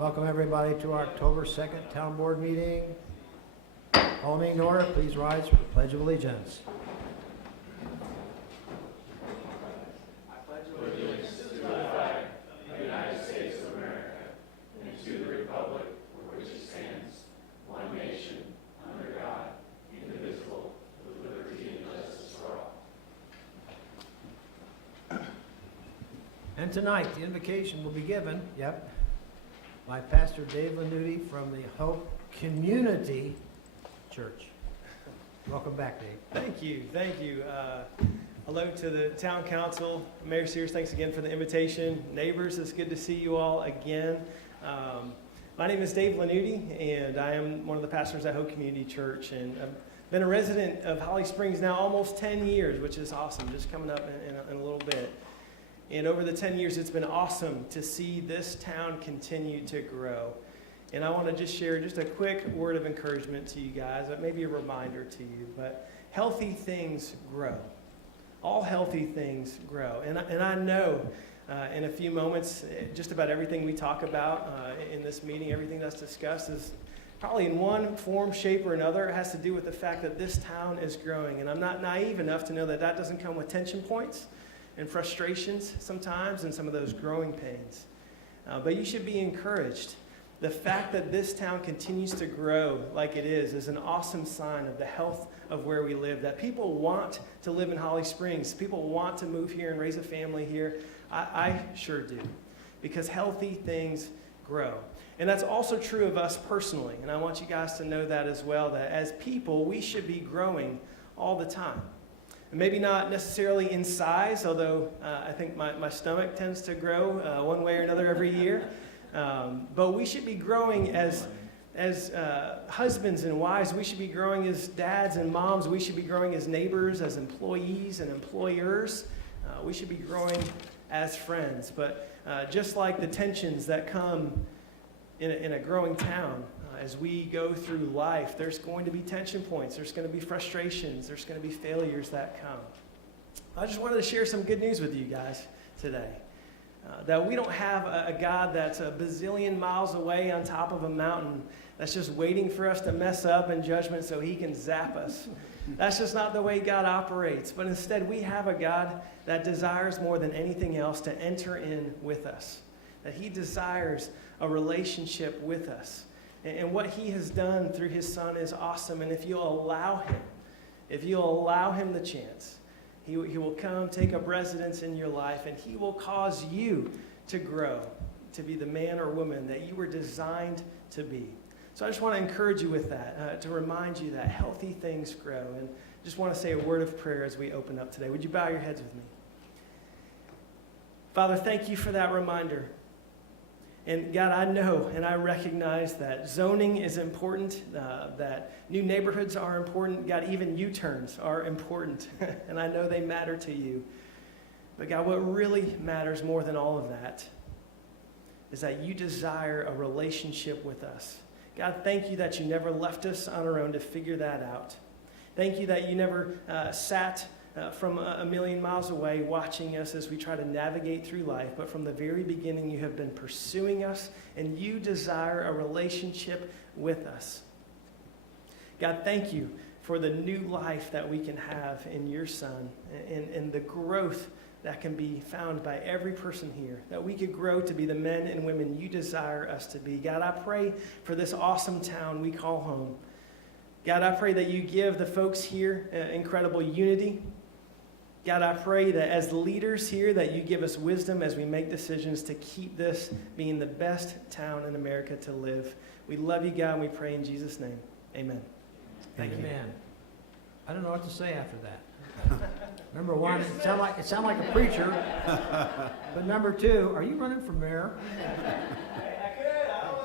Welcome everybody to our October 2nd Town Board meeting. All meeting to order, please rise for the Pledge of Allegiance. And tonight, the invocation will be given, by Pastor Dave Lanuti from the Hope Community Church. Welcome back, Dave. Thank you. Hello to the town council. Mayor Sears, thanks again for the invitation. Neighbors, it's good to see you all again. My name is Dave Lanuti, and I am one of the pastors at Hope Community Church. And I've been a resident of Holly Springs now almost 10 years, which is awesome, just coming up in a little bit. And over the 10 years, it's been awesome to see this town continue to grow. And I want to just share just a quick word of encouragement to you guys, maybe a reminder to you. But healthy things grow. All healthy things grow. And I know in a few moments, just about everything we talk about in this meeting, everything that's discussed is probably in one form, shape, or another. It has to do with the fact that this town is growing. And I'm not naive enough to know that that doesn't come with tension points and frustrations sometimes, and some of those growing pains. But you should be encouraged. The fact that this town continues to grow like it is an awesome sign of the health of where we live, that people want to live in Holly Springs. People want to move here and raise a family here. I sure do, because healthy things grow. And that's also true of us personally, and I want you guys to know that as well, that as people, we should be growing all the time. Maybe not necessarily in size, although I think my stomach tends to grow one way or another every year. But we should be growing as husbands and wives. We should be growing as dads and moms. We should be growing as neighbors, as employees and employers. We should be growing as friends. But just like the tensions that come in a growing town, as we go through life, there's going to be tension points. There's going to be frustrations. There's going to be failures that come. I just wanted to share some good news with you guys today. That we don't have a God that's a bazillion miles away on top of a mountain that's just waiting for us to mess up in judgment so he can zap us. That's just not the way God operates. But instead, we have a God that desires more than anything else to enter in with us. That he desires a relationship with us. And what he has done through his son is awesome. And if you'll allow him the chance, he will come, take up residence in your life, and he will cause you to grow, to be the man or woman that you were designed to be. So I just want to encourage you with that, to remind you that healthy things grow. And just want to say a word of prayer as we open up today. Would you bow your heads with me? Father, thank you for that reminder. And God, I know and I recognize that zoning is important, that new neighborhoods are important. God, even U-turns are important, and I know they matter to you. But God, what really matters more than all of that is that you desire a relationship with us. God, thank you that you never left us on our own to figure that out. Thank you that you never sat from a million miles away watching us as we try to navigate through life, but from the very beginning you have been pursuing us and you desire a relationship with us. God, thank you for the new life that we can have in your son and the growth that can be found by every person here, that we could grow to be the men and women you desire us to be. God, I pray for this awesome town we call home. God, I pray that you give the folks here incredible unity. God, I pray that as leaders here that you give us wisdom as we make decisions to keep this being the best town in America to live. We love you, God, and we pray in Jesus' name. Amen. Thank you. Amen. I don't know what to say after that. Number one, it sounded like a preacher. But number two, are you running for mayor?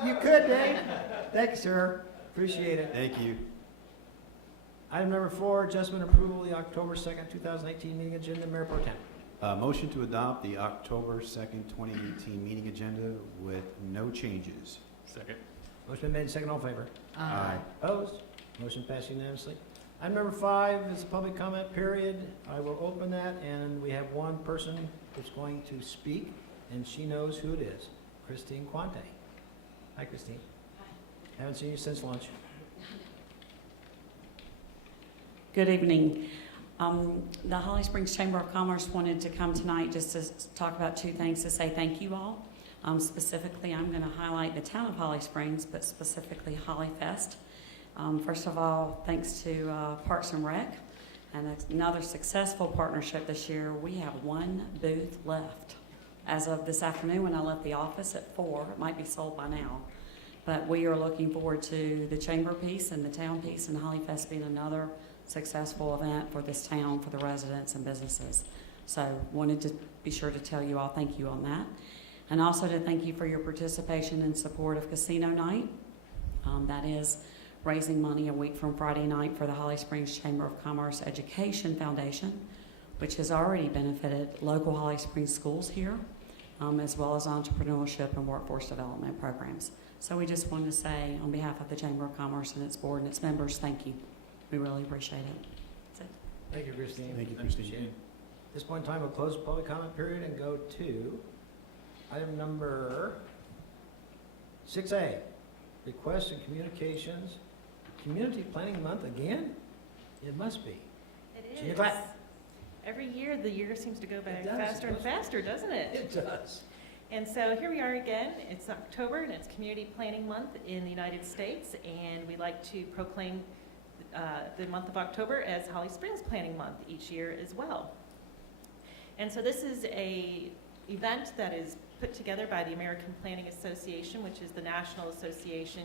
You could, Dave. Thank you, sir. Appreciate it. Thank you. Item number 4, adjustment approval of the October 2nd, 2018 meeting agenda. Mayor Pro Tem. Motion to adopt the October 2nd, 2018 meeting agenda with no changes. Second. Motion been made and second. All in favor? Aye. Opposed? Motion passed unanimously. Item number 5 is a public comment period. I will open that, and we have one person who's going to speak, and she knows who it is. Christine Quante. Hi, Christine. Haven't seen you since lunch. Good evening. The Holly Springs Chamber of Commerce wanted to come tonight just to talk about two things, to say thank you all. Specifically, I'm going to highlight the town of Holly Springs, but specifically Holly Fest. First of all, thanks to Parks and Rec and another successful partnership this year. We have one booth left. As of this afternoon when I left the office at 4, it might be sold by now. But we are looking forward to the chamber piece and the town piece and Holly Fest being another successful event for this town, for the residents and businesses. So wanted to be sure to tell you all thank you on that. And also to thank you for your participation and support of Casino Night. That is raising money a week from Friday night for the Holly Springs Chamber of Commerce Education Foundation, which has already benefited local Holly Springs schools here, as well as entrepreneurship and workforce development programs. So we just wanted to say on behalf of the Chamber of Commerce and its board and its members, thank you. We really appreciate it. That's it. Thank you, Christine. Thank you, I appreciate Christine. it. At this point in time, we'll close the public comment period and go to item number 6A, requests and communications. Community Planning Month again? It must be. It Gina is. Glatt. Every year, the year seems to go by It does, faster and doesn't it? faster, doesn't it? It does. And so here we are again. It's October, and it's Community Planning Month in the United States, and we like to proclaim the month of October as Holly Springs Planning Month each year as well. And so this is a event that is put together by the American Planning Association, which is the national association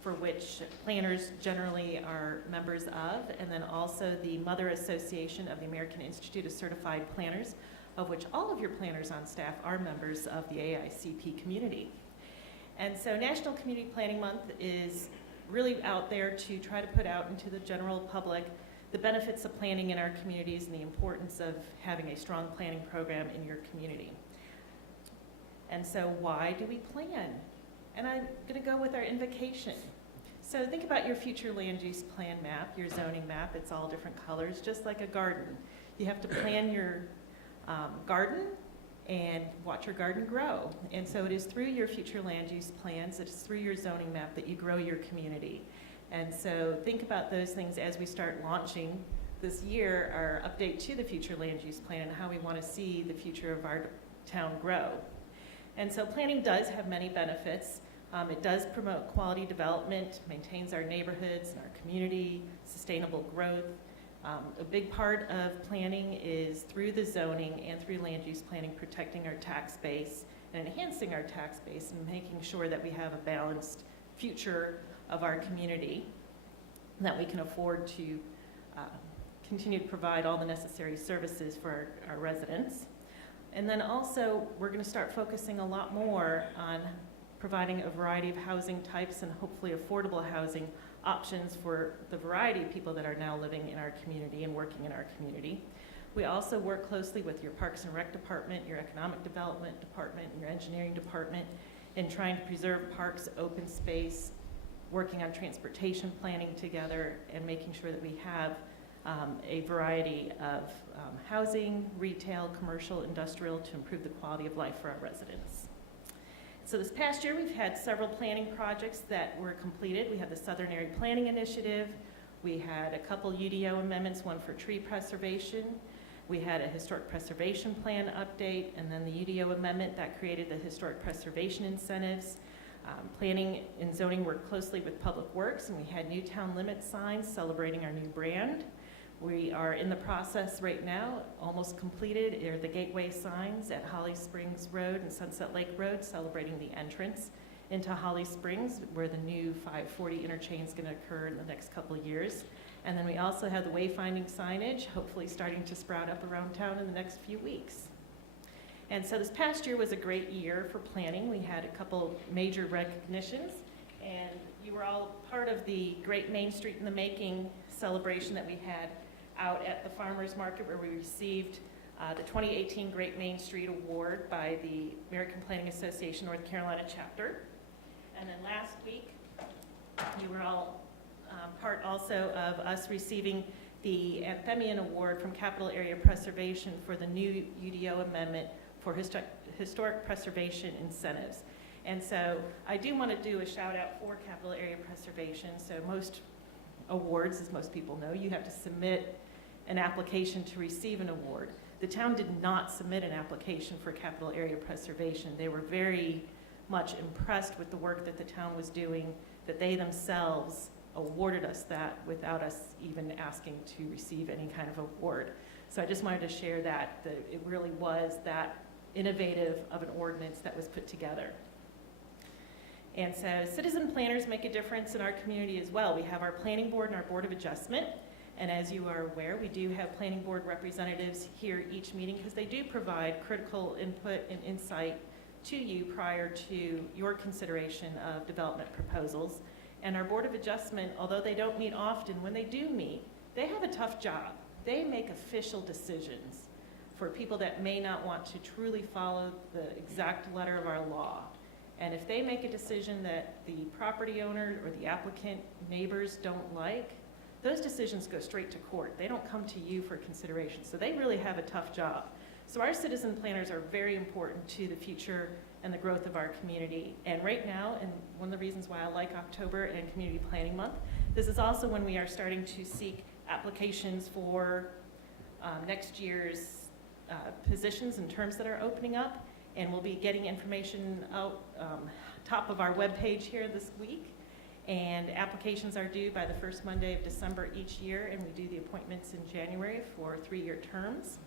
for which planners generally are members of, and then also the Mother Association of the American Institute of Certified Planners, of which all of your planners on staff are members of the AICP community. And so National Community Planning Month is really out there to try to put out into the general public the benefits of planning in our communities and the importance of having a strong planning program in your community. And so why do we plan? And I'm going to go with our invocation. So think about your future land use plan map, your zoning map. It's all different colors, just like a garden. You have to plan your garden and watch your garden grow. And so it is through your future land use plans, it is through your zoning map that you grow your community. And so think about those things as we start launching this year, our update to the future land use plan and how we want to see the future of our town grow. And so planning does have many benefits. It does promote quality development, maintains our neighborhoods and our community, sustainable growth. A big part of planning is through the zoning and through land use planning, protecting our tax base and enhancing our tax base and making sure that we have a balanced future of our community, that we can afford to continue to provide all the necessary services for our residents. And then also, we're going to start focusing a lot more on providing a variety of housing types and hopefully affordable housing options for the variety of people that are now living in our community and working in our community. We also work closely with your Parks and Rec department, your Economic Development department, and your Engineering department in trying to preserve parks, open space, working on transportation planning together, and making sure that we have a variety of housing, retail, commercial, industrial to improve the quality of life for our residents. So this past year, we've had several planning projects that were completed. We had the Southern Area Planning Initiative. We had a couple UDO amendments, one for tree preservation. We had a historic preservation plan update, and then the UDO amendment that created the historic preservation incentives. Planning and zoning worked closely with Public Works, and we had new town limit signs celebrating our new brand. We are in the process right now, almost completed, are the gateway signs at Holly Springs Road and Sunset Lake Road, celebrating the entrance into Holly Springs, where the new 540 interchange is going to occur in the next couple of years. And then we also have the wayfinding signage, hopefully starting to sprout up around town in the next few weeks. And so this past year was a great year for planning. We had a couple major recognitions, and you were all part of the Great Main Street in the Making celebration that we had out at the Farmers Market, where we received the 2018 Great Main Street Award by the American Planning Association North Carolina chapter. And then last week, you were all part also of us receiving the Anthemian Award from Capital Area Preservation for the new UDO amendment for historic preservation incentives. And so I do want to do a shout out for capital area preservation. So most awards, as most people know, you have to submit an application to receive an award. The town did not submit an application for capital area preservation. They were very much impressed with the work that the town was doing, that they themselves awarded us that without us even asking to receive any kind of award. So I just wanted to share that it really was that innovative of an ordinance that was put together. And so citizen planners make a difference in our community as well. We have our planning board and our board of adjustment. And as you are aware, we do have planning board representatives here each meeting because they do provide critical input and insight to you prior to your consideration of development proposals. And our board of adjustment, although they don't meet often, when they do meet, they have a tough job. They make official decisions for people that may not want to truly follow the exact letter of our law. And if they make a decision that the property owner or the applicant neighbors don't like, those decisions go straight to court. They don't come to you for consideration. So they really have a tough job. So our citizen planners are very important to the future and the growth of our community. And right now, and one of the reasons why I like October and Community Planning Month, this is also when we are starting to seek applications for next year's positions and terms that are opening up. And we'll be getting information out top of our webpage here this week. And applications are due by the first Monday of December each year, and we do the appointments in January for 3-year terms.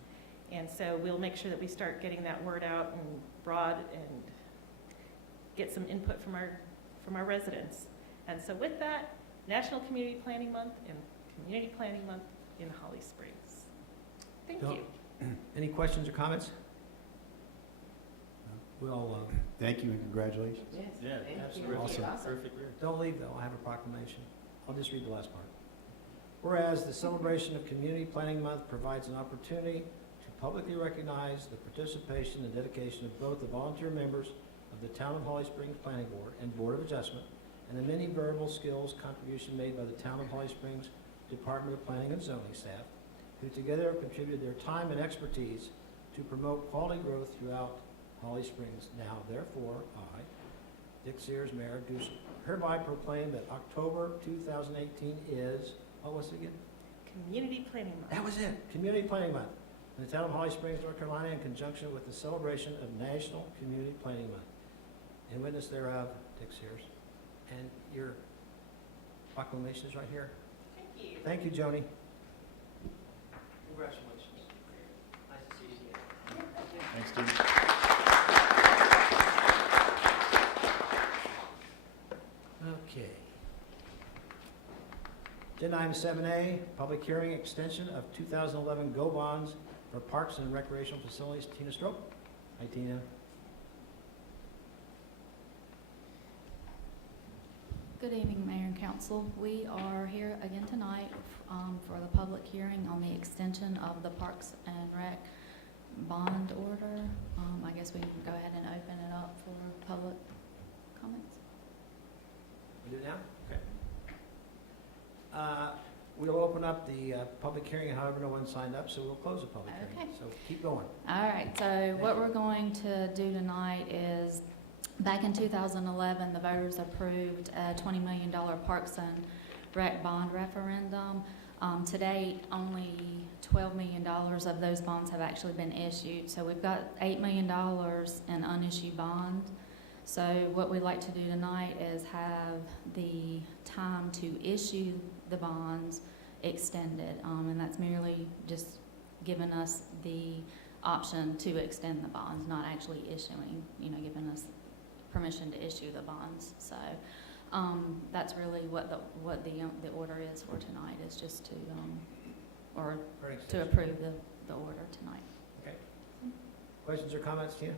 And so we'll make sure that we start getting that word out and broad and get some input from our residents. And so with that, National Community Planning Month and Community Planning Month in Holly Springs. Thank No. you. Any questions or comments? We'll, Thank you and congratulations. Yes. Yeah, thank you. absolutely. Awesome. Perfect. don't leave though, I have a proclamation. I'll just read the last part. Whereas the celebration of Community Planning Month provides an opportunity to publicly recognize the participation and dedication of both the volunteer members of the Town of Holly Springs Planning Board and Board of Adjustment, and the many variable skills contribution made by the Town of Holly Springs Department of Planning and Zoning staff, who together have contributed their time and expertise to promote quality growth throughout Holly Springs. Now, therefore, I, Dick Sears, Mayor, do hereby proclaim that October 2018 is, what was it again? Community Planning Month. That was it, Community Planning Month. In the town of Holly Springs, North Carolina, in conjunction with the celebration of National Community Planning Month. In witness thereof, Dick Sears. And your proclamation is right here. Thank you. Thank you, Joni. Congratulations. Nice to see you. Thanks, Steve. Okay. Agenda item 7A, public hearing extension of 2011 GO bonds for parks and recreational facilities. Tina Strope. Hi, Tina. Good evening, Mayor and Council. We are here again tonight for the public hearing on the extension of the Parks and Rec bond order. I guess we can go ahead and open it up for public comments. We do it now? Okay. We'll open up the public hearing, however, no one signed up, so we'll close the public hearing. Okay. So keep going. All right, so what we're going to do tonight is, back in 2011, the voters approved a $20 million Parks and Rec bond referendum. To date, only $12 million of those bonds have actually been issued. So we've got $8 million in unissued bonds. So what we'd like to do tonight is have the time to issue the bonds extended. And that's merely just giving us the option to extend the bonds, not actually issuing, giving us permission to issue the bonds. So that's really what the order is for tonight, is just to approve the order tonight. Questions or comments, Tina?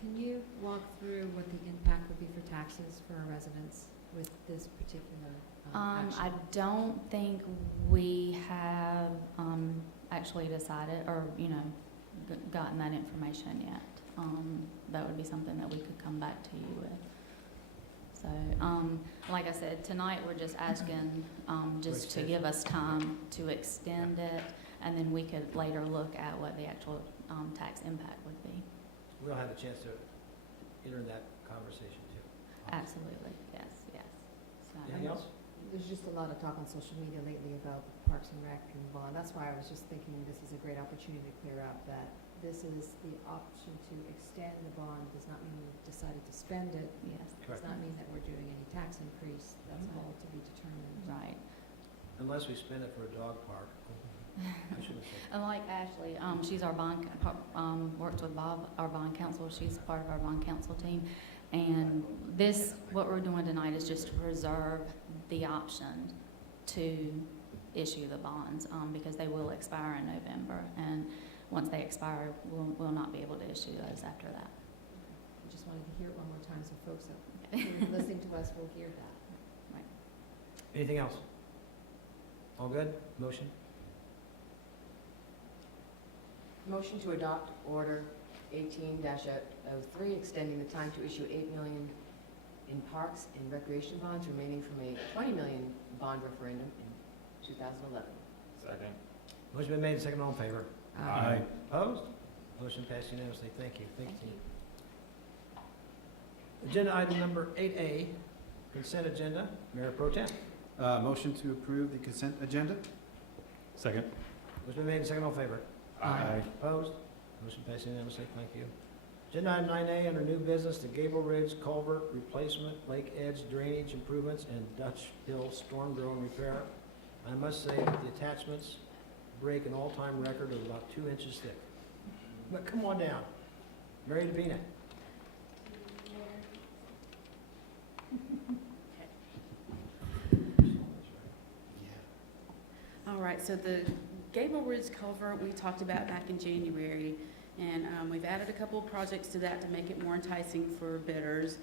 Can you walk through what the impact would be for taxes for our residents with this particular action? I don't think we have actually decided or, gotten that information yet. That would be something that we could come back to you with. So, like I said, tonight we're just asking just to give us time to extend it, and then we could later look at what the actual tax impact would be. We'll have a chance to enter that conversation too. Absolutely, yes, yes. So- Anything else? There's just a lot of talk on social media lately about Parks and Rec and bond. That's why I was just thinking this is a great opportunity to clear up that this is the option to extend the bond. Does not mean we've decided to spend it. Yes, Does not mean that we're doing any tax increase. That's all to be determined. right. Unless we spend it for a dog park. I shouldn't say. And like Ashley, she's our bond, works with Bob, our bond counsel. She's part of our bond counsel team. And this, what we're doing tonight is just to reserve the option to issue the bonds, because they will expire in November. And once they expire, we'll not be able to issue those after that. I just wanted to hear it one more time so folks that are listening to us will hear that. Anything else? All good? Motion? Motion to adopt Order 18-03, extending the time to issue $8 million in parks and recreation bonds remaining from a $20 million bond referendum in 2011. Second. Motion been made, second, all in favor? Aye. Opposed? Motion passed unanimously. Thank you. Thank you, Thank team. Agenda item number 8A, consent agenda. Mayor Pro Tem. Motion to approve the consent agenda? Second. Motion been made, second, all in favor? Aye. Opposed? Motion passed unanimously. Thank you. Agenda item 9A, under new business, the Gable Ridge Culvert Replacement, Lake Edge Drainage Improvements, and Dutch Hill Storm Drain Repair. I must say that the attachments break an all-time record of about 2 inches thick. But come on down. Mary Davina. All right, so the Gable Ridge culvert, we talked about back in January, and we've added a couple of projects to that to make it more enticing for bidders.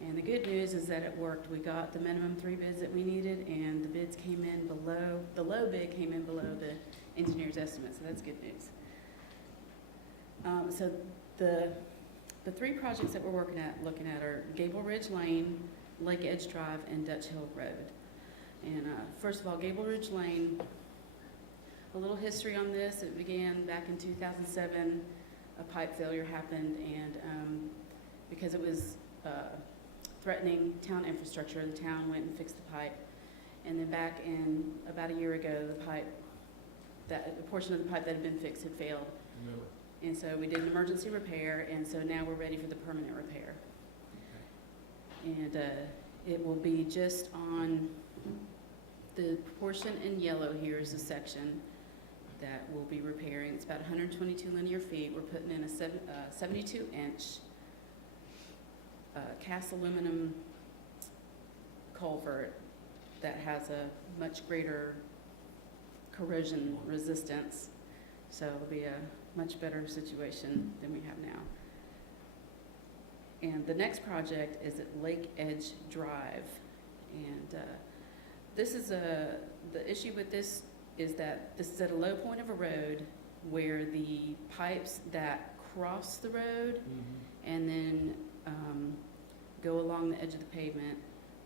And the good news is that it worked. We got the minimum 3 bids that we needed, and the bids came in below, the low bid came in below the engineer's estimate, so that's good news. So the 3 projects that we're looking at are Gable Ridge Lane, Lake Edge Drive, and Dutch Hill Road. And first of all, Gable Ridge Lane, a little history on this. It began back in 2007. A pipe failure happened, and because it was threatening town infrastructure, the town went and fixed the pipe. And then back in about a year ago, a portion of the pipe that had been fixed had failed. Remember. And so we did an emergency repair, and so now we're ready for the permanent repair. And it will be just on the portion in yellow here is the section that we'll be repairing. It's about 122 linear feet. We're putting in a 72-inch cast aluminum culvert that has a much greater corrosion resistance. So it'll be a much better situation than we have now. And the next project is at Lake Edge Drive. And this is the issue with this is that this is at a low point of a road where the pipes that cross the road and then go along the edge of the pavement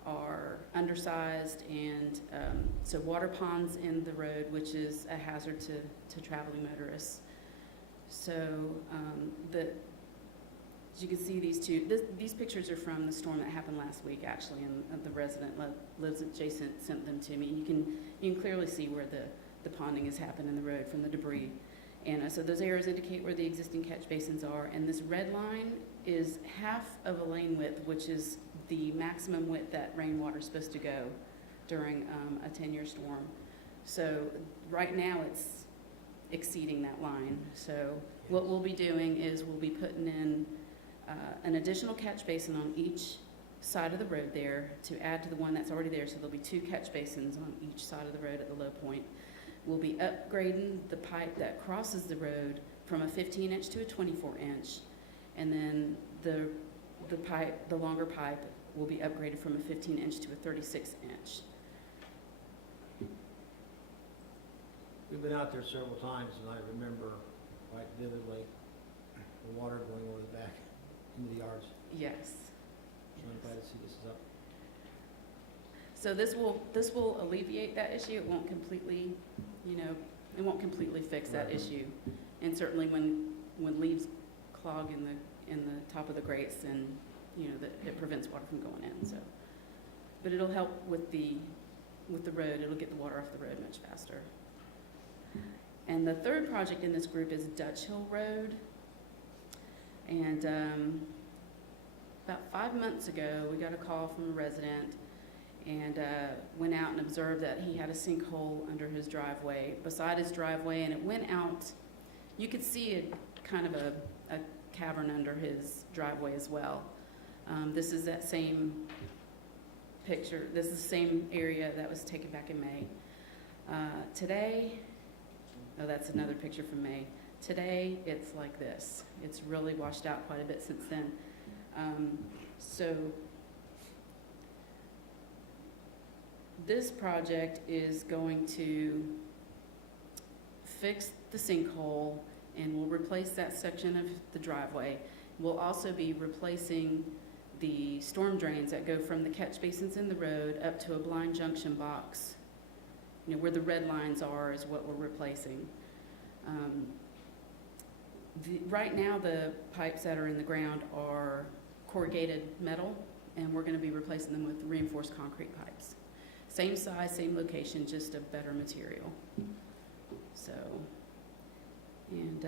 are undersized, and so water ponds in the road, which is a hazard to traveling motorists. So as you can see, these pictures are from the storm that happened last week, actually, and the resident lives adjacent sent them to me. You can clearly see where the ponding has happened in the road from the debris. And so those arrows indicate where the existing catch basins are, and this red line is half of a lane width, which is the maximum width that rainwater is supposed to go during a 10-year storm. So right now it's exceeding that line. So what we'll be doing is we'll be putting in an additional catch basin on each side of the road there to add to the one that's already there. So there'll be 2 catch basins on each side of the road at the low point. We'll be upgrading the pipe that crosses the road from a 15-inch to a 24-inch. And then the longer pipe will be upgraded from a 15-inch to a 36-inch. We've been out there several times, and I remember quite vividly the water going over the back into the yards. Yes. I'm glad to see this is up. So this will alleviate that issue. It won't completely, it won't completely fix that Right. issue. And certainly when leaves clog in the top of the grates, then you know, that it prevents water from going in, so. But it'll help with the road, it'll get the water off the road much faster. And the third project in this group is Dutch Hill Road. And about 5 months ago, we got a call from a resident and went out and observed that he had a sinkhole under his driveway, beside his driveway, and it went out. You could see a kind of a cavern under his driveway as well. This is that same picture. This is the same area that was taken back in May. Today, oh, that's another picture from May. Today, it's like this. It's really washed out quite a bit since then. So this project is going to fix the sinkhole and we'll replace that section of the driveway. We'll also be replacing the storm drains that go from the catch basins in the road up to a blind junction box. You know, where the red lines are is what we're replacing. Right now, the pipes that are in the ground are corrugated metal, and we're going to be replacing them with reinforced concrete pipes. Same size, same location, just a better material. So, and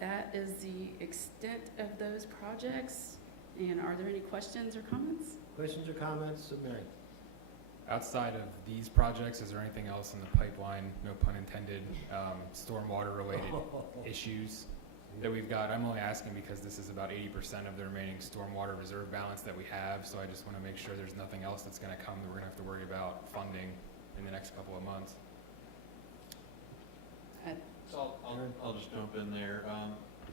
that is the extent of those projects. And are there any questions or comments? Questions or comments of Mary? Outside of these projects, is there anything else in the pipeline, no pun intended, stormwater-related issues that we've got? I'm only asking because this is about 80% of the remaining stormwater reserve balance that we have, so I just want to make sure there's nothing else that's going to come that we're going to have to worry about funding in the next couple of months. So I'll just jump in there.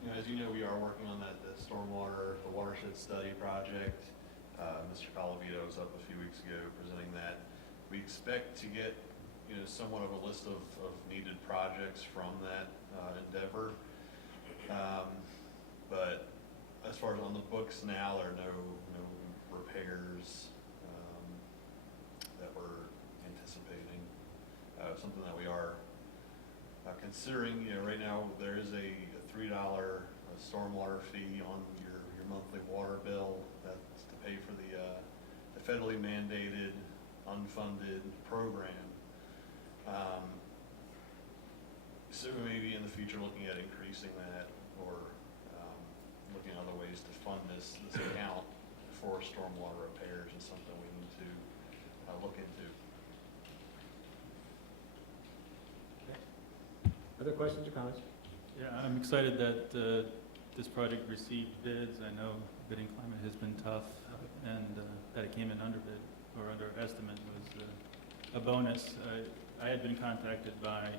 You know, as you know, we are working on the stormwater, the watershed study project. Mr. Colavito was up a few weeks ago presenting that. We expect to get, you know, somewhat of a list of needed projects from that endeavor. But as far as on the books now, there are no repairs that we're anticipating. Something that we are considering, you know, right now there is a $3 stormwater fee on your monthly water bill. That's to pay for the federally mandated unfunded program. So maybe in the future looking at increasing that or looking at other ways to fund this account for stormwater repairs is something we need to look into. Other questions or comments? Yeah, I'm excited that this project received bids. I know bidding climate has been tough, and that it came in under bid or under estimate was a bonus. I had been contacted by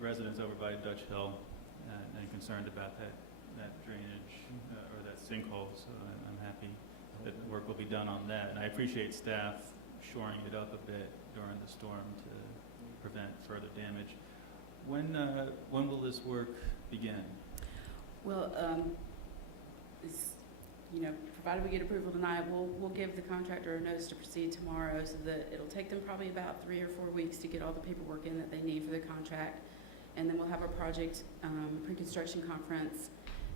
residents over by Dutch Hill and concerned about that drainage or that sinkhole, so I'm happy that work will be done on that. And I appreciate staff shoring it up a bit during the storm to prevent further damage. When will this work begin? Well, you know, provided we get approval tonight, we'll give the contractor a notice to proceed tomorrow, so that it'll take them probably about 3 or 4 weeks to get all the paperwork in that they need for the contract. And then we'll have a project pre-construction conference,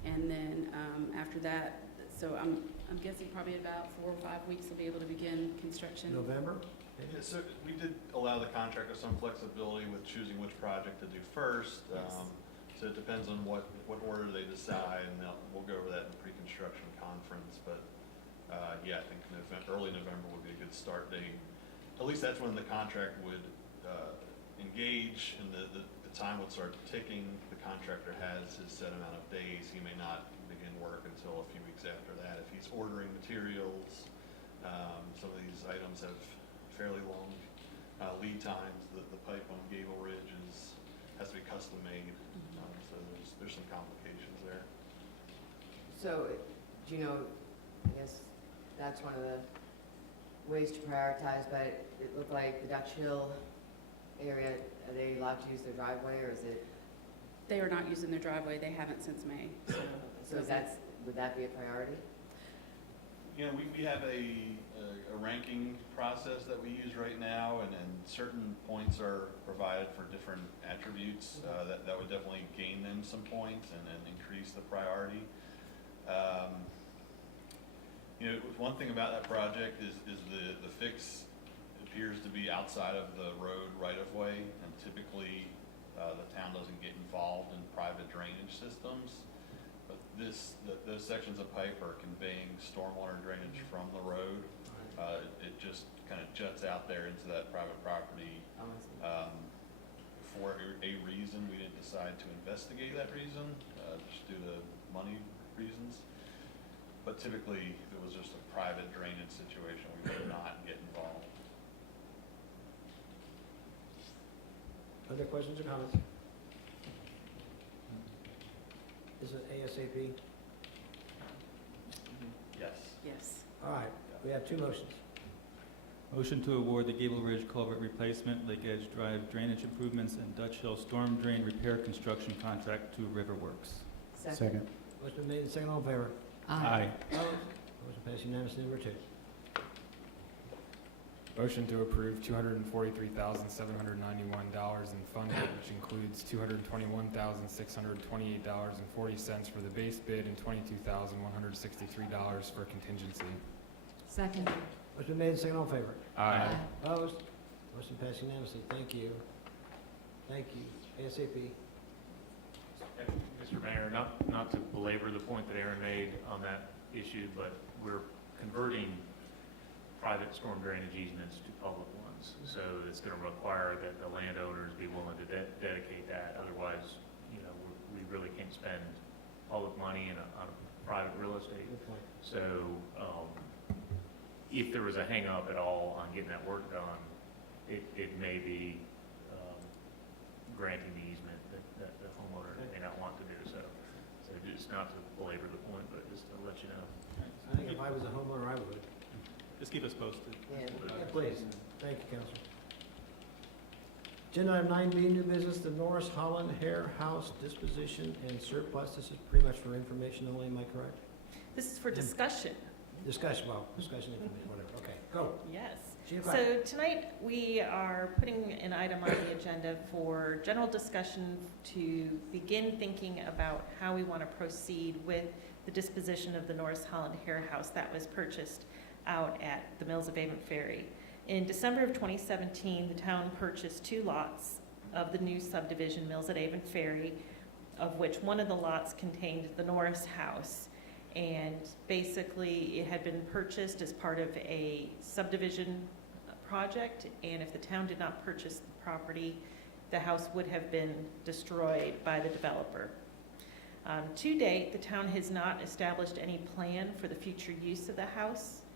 and then after that, so I'm guessing probably about 4 or 5 weeks they'll be able to begin construction. November? Yeah, so we did allow the contractor some flexibility with choosing which project to do first. Yes. So it depends on what order they decide, and we'll go over that in the pre-construction conference. But yeah, I think early November would be a good start date. At least that's when the contract would engage, and the time would start ticking. The contractor has his set amount of days. He may not begin work until a few weeks after that. If he's ordering materials, some of these items have fairly long lead times. The pipe on Gable Ridge has to be custom made, so there's some complications there. So, do you know, I guess that's one of the ways to prioritize, but it looked like the Dutch Hill area, are they allowed to use their driveway, or is it? They are not using their driveway. They haven't since May. So would that be a priority? You know, we have a ranking process that we use right now, and certain points are provided for different attributes that would definitely gain them some points and increase the priority. You know, one thing about that project is the fix appears to be outside of the road right-of-way, and typically the town doesn't get involved in private drainage systems. But those sections of pipe are conveying stormwater drainage from the road. It just kind of juts out there into that private property. For a reason, we didn't decide to investigate that reason, just due to money reasons. But typically, if it was just a private drainage situation, we would not get involved. Other questions or comments? Is it ASAP? Yes. Yes. All right, we have two motions. Motion to award the Gable Ridge Culvert Replacement, Lake Edge Drive Drainage Improvements, and Dutch Hill Storm Drain Repair Construction Contract to Riverworks. Second. Motion made and second, all in favor? Aye. Opposed? Motion passed unanimously. Number two. Motion to approve $243,791 in funding, which includes $221,628.40 for the base bid and $22,163 for contingency. Second. Motion made and second, all in favor? Aye. Opposed? Motion passed unanimously. Thank you. Thank you. ASAP. Mr. Mayor, not to belabor the point that Aaron made on that issue, but we're converting private storm drainage easements to public ones. So it's going to require that the landowners be willing to dedicate that. Otherwise, you know, we really can't spend public money on private real estate. Good point. So if there was a hang up at all on getting that work done, it may be granting the easement that the homeowner may not want to do. So just not to belabor the point, but just to let you know. I think if I was a homeowner, I would. Just keep us posted. Yeah. Yeah, please. Thank you, Counselor. Agenda item 9B, new business, the Norris Holland Hair House disposition and surplus. This is pretty much for information only, am I correct? This is for discussion. Discussion, information, whatever. Okay, go. Yes. Sheila Clark. So tonight, we are putting an item on the agenda for general discussion to begin thinking about how we want to proceed with the disposition of the Norris Holland Hair House that was purchased out at the Mills of Avon Ferry. In December of 2017, the town purchased 2 lots of the new subdivision, Mills at Avon Ferry, of which one of the lots contained the Norris House. And basically, it had been purchased as part of a subdivision project, and if the town did not purchase the property, the house would have been destroyed by the developer. To date, the town has not established any plan for the future use of the house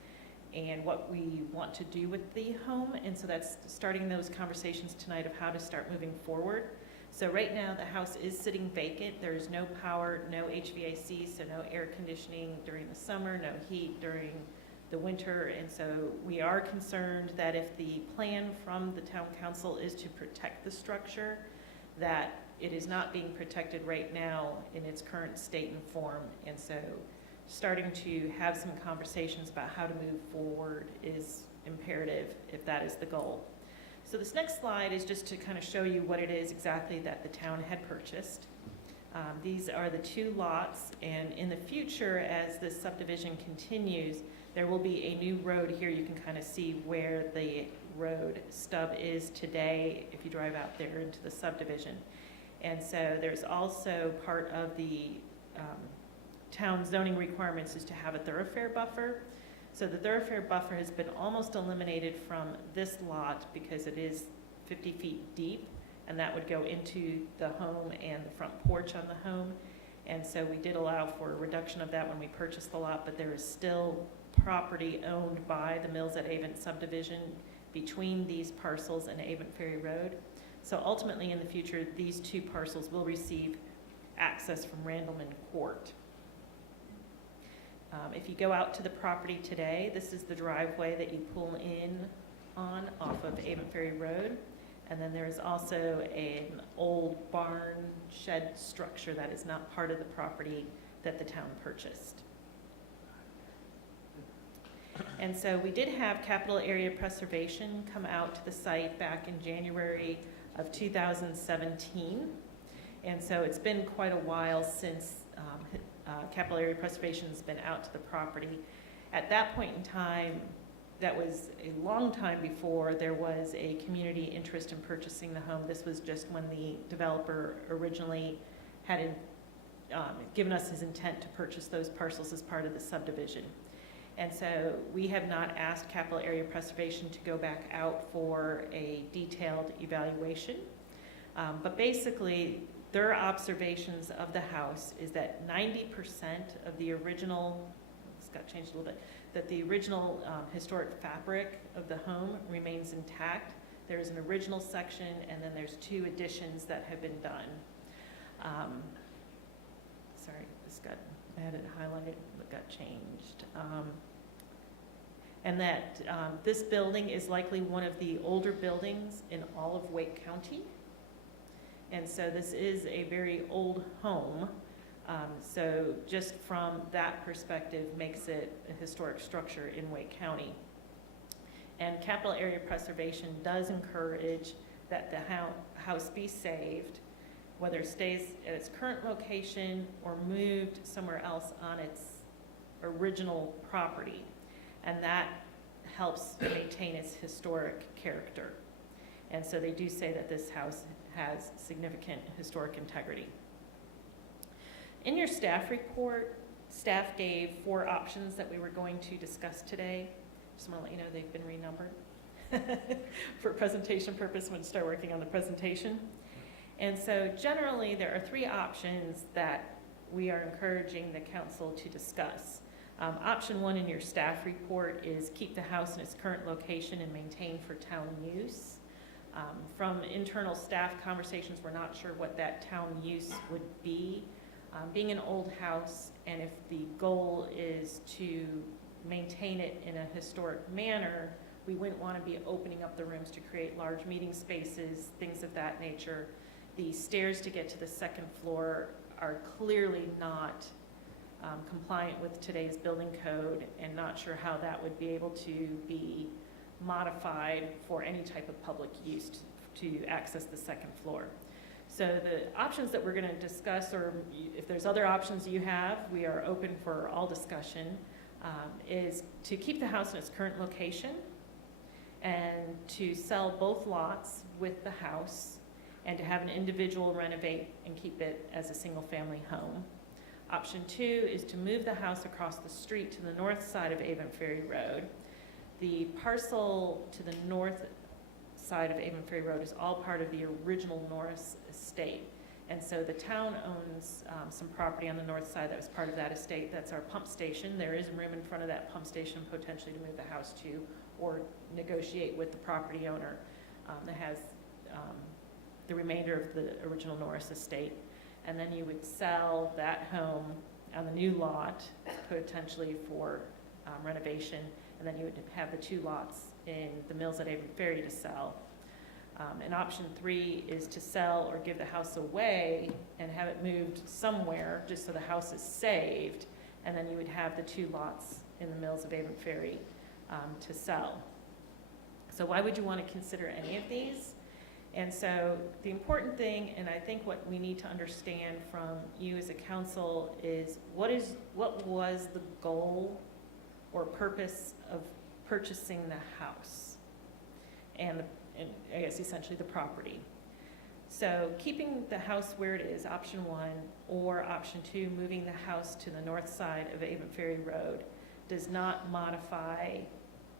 and what we want to do with the home, and so that's starting those conversations tonight of how to start moving forward. So right now, the house is sitting vacant. There's no power, no HVAC, so no air conditioning during the summer, no heat during the winter, and so we are concerned that if the plan from the town council is to protect the structure, that it is not being protected right now in its current state and form, and so starting to have some conversations about how to move forward is imperative if that is the goal. So this next slide is just to kind of show you what it is exactly that the town had purchased. These are the 2 lots, and in the future, as this subdivision continues, there will be a new road here. You can kind of see where the road stub is today if you drive out there into the subdivision. And so there's also part of the town zoning requirements is to have a thoroughfare buffer. So the thoroughfare buffer has been almost eliminated from this lot because it is 50 feet deep, and that would go into the home and the front porch on the home. And so we did allow for a reduction of that when we purchased the lot, but there is still property owned by the Mills at Avon subdivision between these parcels and Avon Ferry Road. So ultimately, in the future, these 2 parcels will receive access from Randleman Court. If you go out to the property today, this is the driveway that you pull in on off of Avon Ferry Road. And then there is also an old barn shed structure that is not part of the property that the town purchased. And so we did have Capital Area Preservation come out to the site back in January of 2017. And so it's been quite a while since Capital Area Preservation has been out to the property. At that point in time, that was a long time before there was a community interest in purchasing the home. This was just when the developer originally had given us his intent to purchase those parcels as part of the subdivision. And so we have not asked Capital Area Preservation to go back out for a detailed evaluation. But basically, their observations of the house is that 90% of the original, it's got changed a little bit, that the original historic fabric of the home remains intact. There's an original section, and then there's 2 additions that have been done. Sorry, I had it highlighted, but got changed. And that this building is likely one of the older buildings in all of Wake County. And so this is a very old home. So just from that perspective makes it a historic structure in Wake County. And Capital Area Preservation does encourage that the house be saved, whether it stays at its current location or moved somewhere else on its original property. And that helps maintain its historic character. And so they do say that this house has significant historic integrity. In your staff report, staff gave 4 options that we were going to discuss today. Just want to let you know they've been renumbered for presentation purpose when we start working on the presentation. And so generally there are 3 options that we are encouraging the council to discuss. Option 1 in your staff report is keep the house in its current location and maintain for town use. From internal staff conversations, we're not sure what that town use would be. Being an old house, and if the goal is to maintain it in a historic manner, we wouldn't want to be opening up the rooms to create large meeting spaces, things of that nature. The stairs to get to the 2nd floor are clearly not compliant with today's building code, and not sure how that would be able to be modified for any type of public use to access the 2nd floor. So the options that we're going to discuss, or if there's other options you have, we are open for all discussion, is to keep the house in its current location and to sell both lots with the house and to have an individual renovate and keep it as a single-family home. Option 2 is to move the house across the street to the north side of Avon Ferry Road. The parcel to the north side of Avon Ferry Road is all part of the original Norris estate. And so the town owns some property on the north side that was part of that estate. That's our pump station. There is room in front of that pump station potentially to move the house to, or negotiate with the property owner that has the remainder of the original Norris estate. And then you would sell that home on the new lot potentially for renovation. And then you would have the 2 lots in the Mills at Avon Ferry to sell. And option 3 is to sell or give the house away and have it moved somewhere just so the house is saved, and then you would have the 2 lots in the Mills of Avon Ferry to sell. So why would you want to consider any of these? And so the important thing, and I think what we need to understand from you as a council, is what was the goal or purpose of purchasing the house and I guess essentially the property. So keeping the house where it is, option 1, or option 2, moving the house to the north side of Avon Ferry Road, does not modify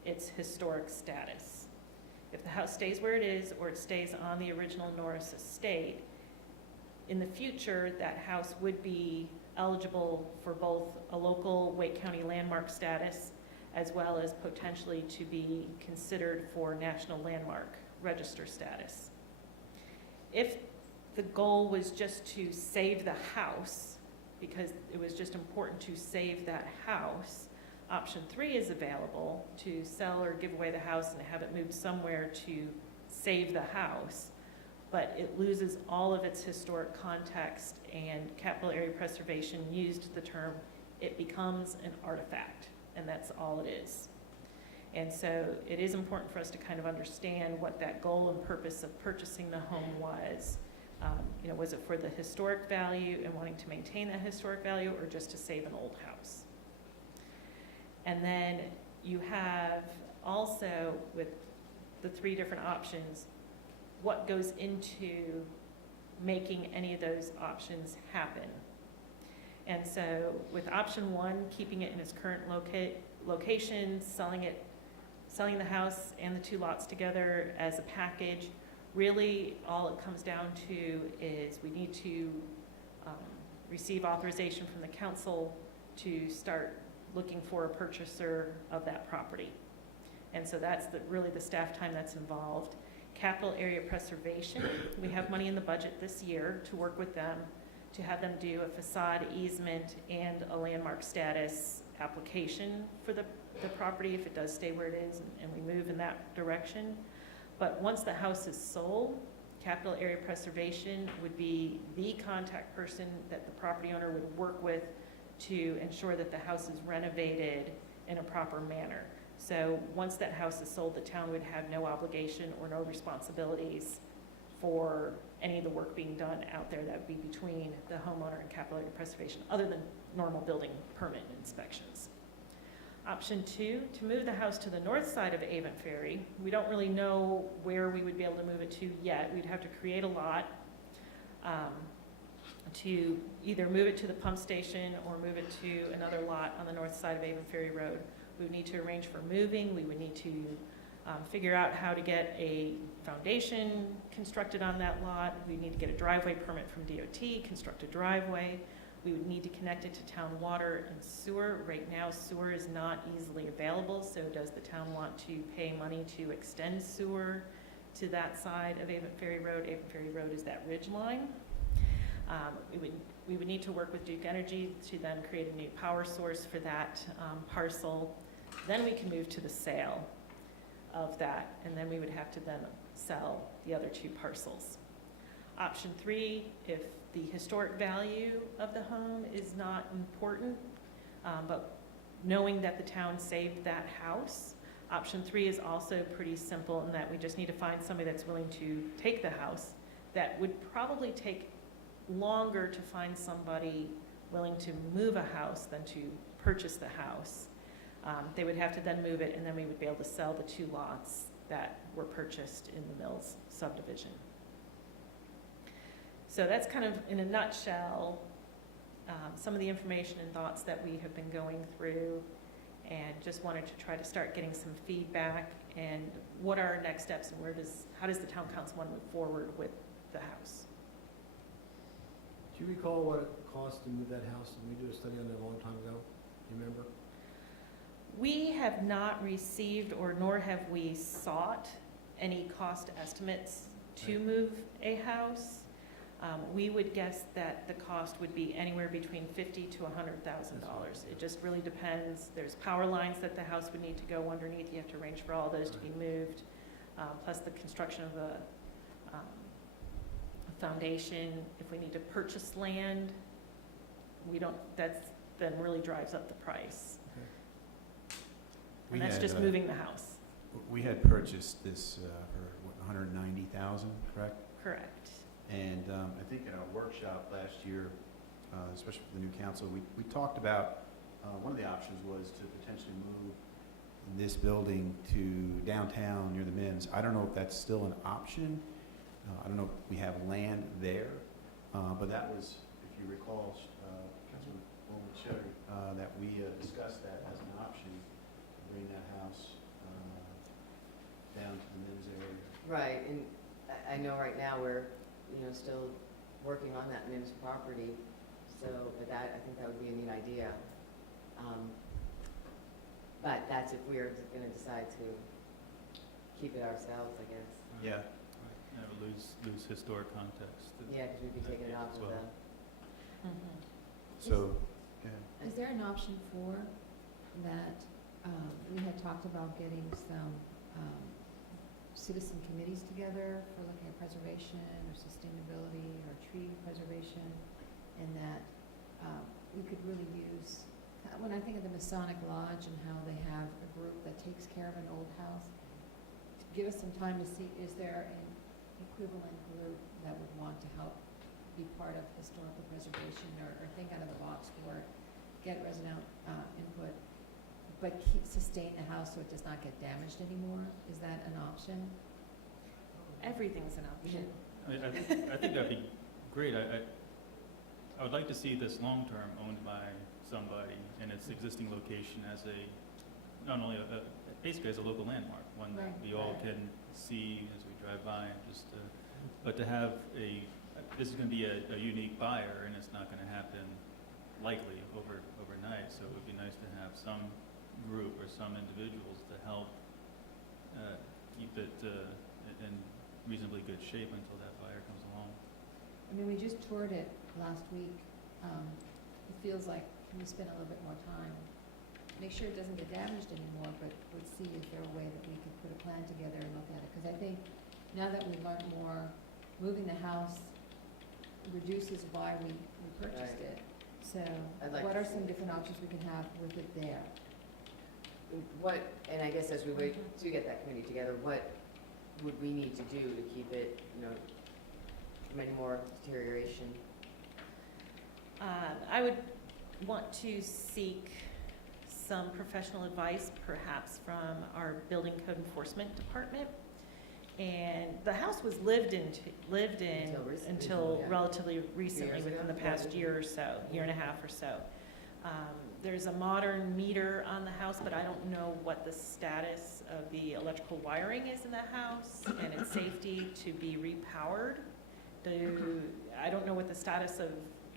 its historic status. If the house stays where it is or it stays on the original Norris estate, in the future that house would be eligible for both a local Wake County landmark status as well as potentially to be considered for National Landmark Register status. If the goal was just to save the house, because it was just important to save that house, option 3 is available to sell or give away the house and have it moved somewhere to save the house, but it loses all of its historic context, and Capital Area Preservation used the term, it becomes an artifact, and that's all it is. And so it is important for us to kind of understand what that goal and purpose of purchasing the home was. You know, was it for the historic value and wanting to maintain that historic value, or just to save an old house? And then you have also, with the 3 different options, what goes into making any of those options happen. And so with option 1, keeping it in its current location, selling the house and the 2 lots together as a package, really all it comes down to is we need to receive authorization from the council to start looking for a purchaser of that property. And so that's really the staff time that's involved. Capital area preservation, we have money in the budget this year to work with them to have them do a facade easement and a landmark status application for the property if it does stay where it is and we move in that direction. But once the house is sold, capital area preservation would be the contact person that the property owner would work with to ensure that the house is renovated in a proper manner. So once that house is sold, the town would have no obligation or no responsibilities for any of the work being done out there. That would be between the homeowner and capital area preservation, other than normal building permit inspections. Option 2, to move the house to the north side of Avon Ferry. We don't really know where we would be able to move it to yet. We'd have to create a lot to either move it to the pump station or move it to another lot on the north side of Avon Ferry Road. We would need to arrange for moving. We would need to figure out how to get a foundation constructed on that lot. We need to get a driveway permit from DOT, construct a driveway. We would need to connect it to town water and sewer. Right now, sewer is not easily available, so does the town want to pay money to extend sewer to that side of Avon Ferry Road? Avon Ferry Road is that ridge line. We would need to work with Duke Energy to then create a new power source for that parcel. Then we can move to the sale of that, and then we would have to then sell the other 2 parcels. Option 3, if the historic value of the home is not important, but knowing that the town saved that house, option 3 is also pretty simple in that we just need to find somebody that's willing to take the house. That would probably take longer to find somebody willing to move a house than to purchase the house. They would have to then move it, and then we would be able to sell the 2 lots that were purchased in the Mills subdivision. So that's kind of, in a nutshell, some of the information and thoughts that we have been going through, and just wanted to try to start getting some feedback and what are our next steps and how does the town council want to move forward with the house. Do you recall what it cost to move that house? Did we do a study on that a long time ago? Do you remember? We have not received, or nor have we sought, any cost estimates to move a house. We would guess that the cost would be anywhere between $50,000 to $100,000. It just really depends. There's power lines that the house would need to go underneath. You have to arrange for all those to be moved, plus the construction of a foundation. If we need to purchase land, that then really drives up the price. We And that's had, just moving the house. We had purchased this for what, $190,000, correct? Correct. And I think in our workshop last year, especially for the new council, we talked about, one of the options was to potentially move this building to downtown near the Mims. I don't know if that's still an option. I don't know if we have land there, but that was, if you recall, Councilwoman Sherry, that we discussed that as an option, to bring that house down to the Mims area. Right, and I know right now we're, still working on that Mims property, so, but I think that would be a neat idea. But that's if we're gonna decide to keep it ourselves, I guess. Yeah. Right. Lose historic context. Yeah, because we'd be taking it off as of well. the, So, yeah. Is there an option 4 that, we had talked about getting some citizen committees together for looking at preservation or sustainability or tree preservation, and that we could really use when I think of the Masonic Lodge and how they have a group that takes care of an old house, give us some time to see, is there an equivalent group that would want to help be part of historical preservation or think out of the box for it, get resident input, but sustain the house so it does not get damaged anymore? Is that an option? Everything's an option. I think that'd be great. I would like to see this long-term owned by somebody in its existing location as a, not only basically as a local landmark, one that we all can see as we drive by, and just, but to have this is going to be a unique buyer, and it's not going to happen likely overnight, so it would be nice to have some group or some individuals to help keep it in reasonably good shape until that buyer comes along. I mean, we just toured it last week. It feels like we spent a little bit more time. Make sure it doesn't get damaged anymore, but let's see if there a way that we could put a plan together and look at it. Because I think now that we've learned more, moving the house reduces why we purchased it. So what are some different options we can have with it there? And I guess as we wait to get that committee together, what would we need to do to keep it, from any more deterioration? I would want to seek some professional advice, perhaps from our building code enforcement department. And the house was lived in until relatively recently, within the past year or so, year and a half or so. There's a modern meter on the house, but I don't know what the status of the electrical wiring is in the house and its safety to be repowered. I don't know what the status of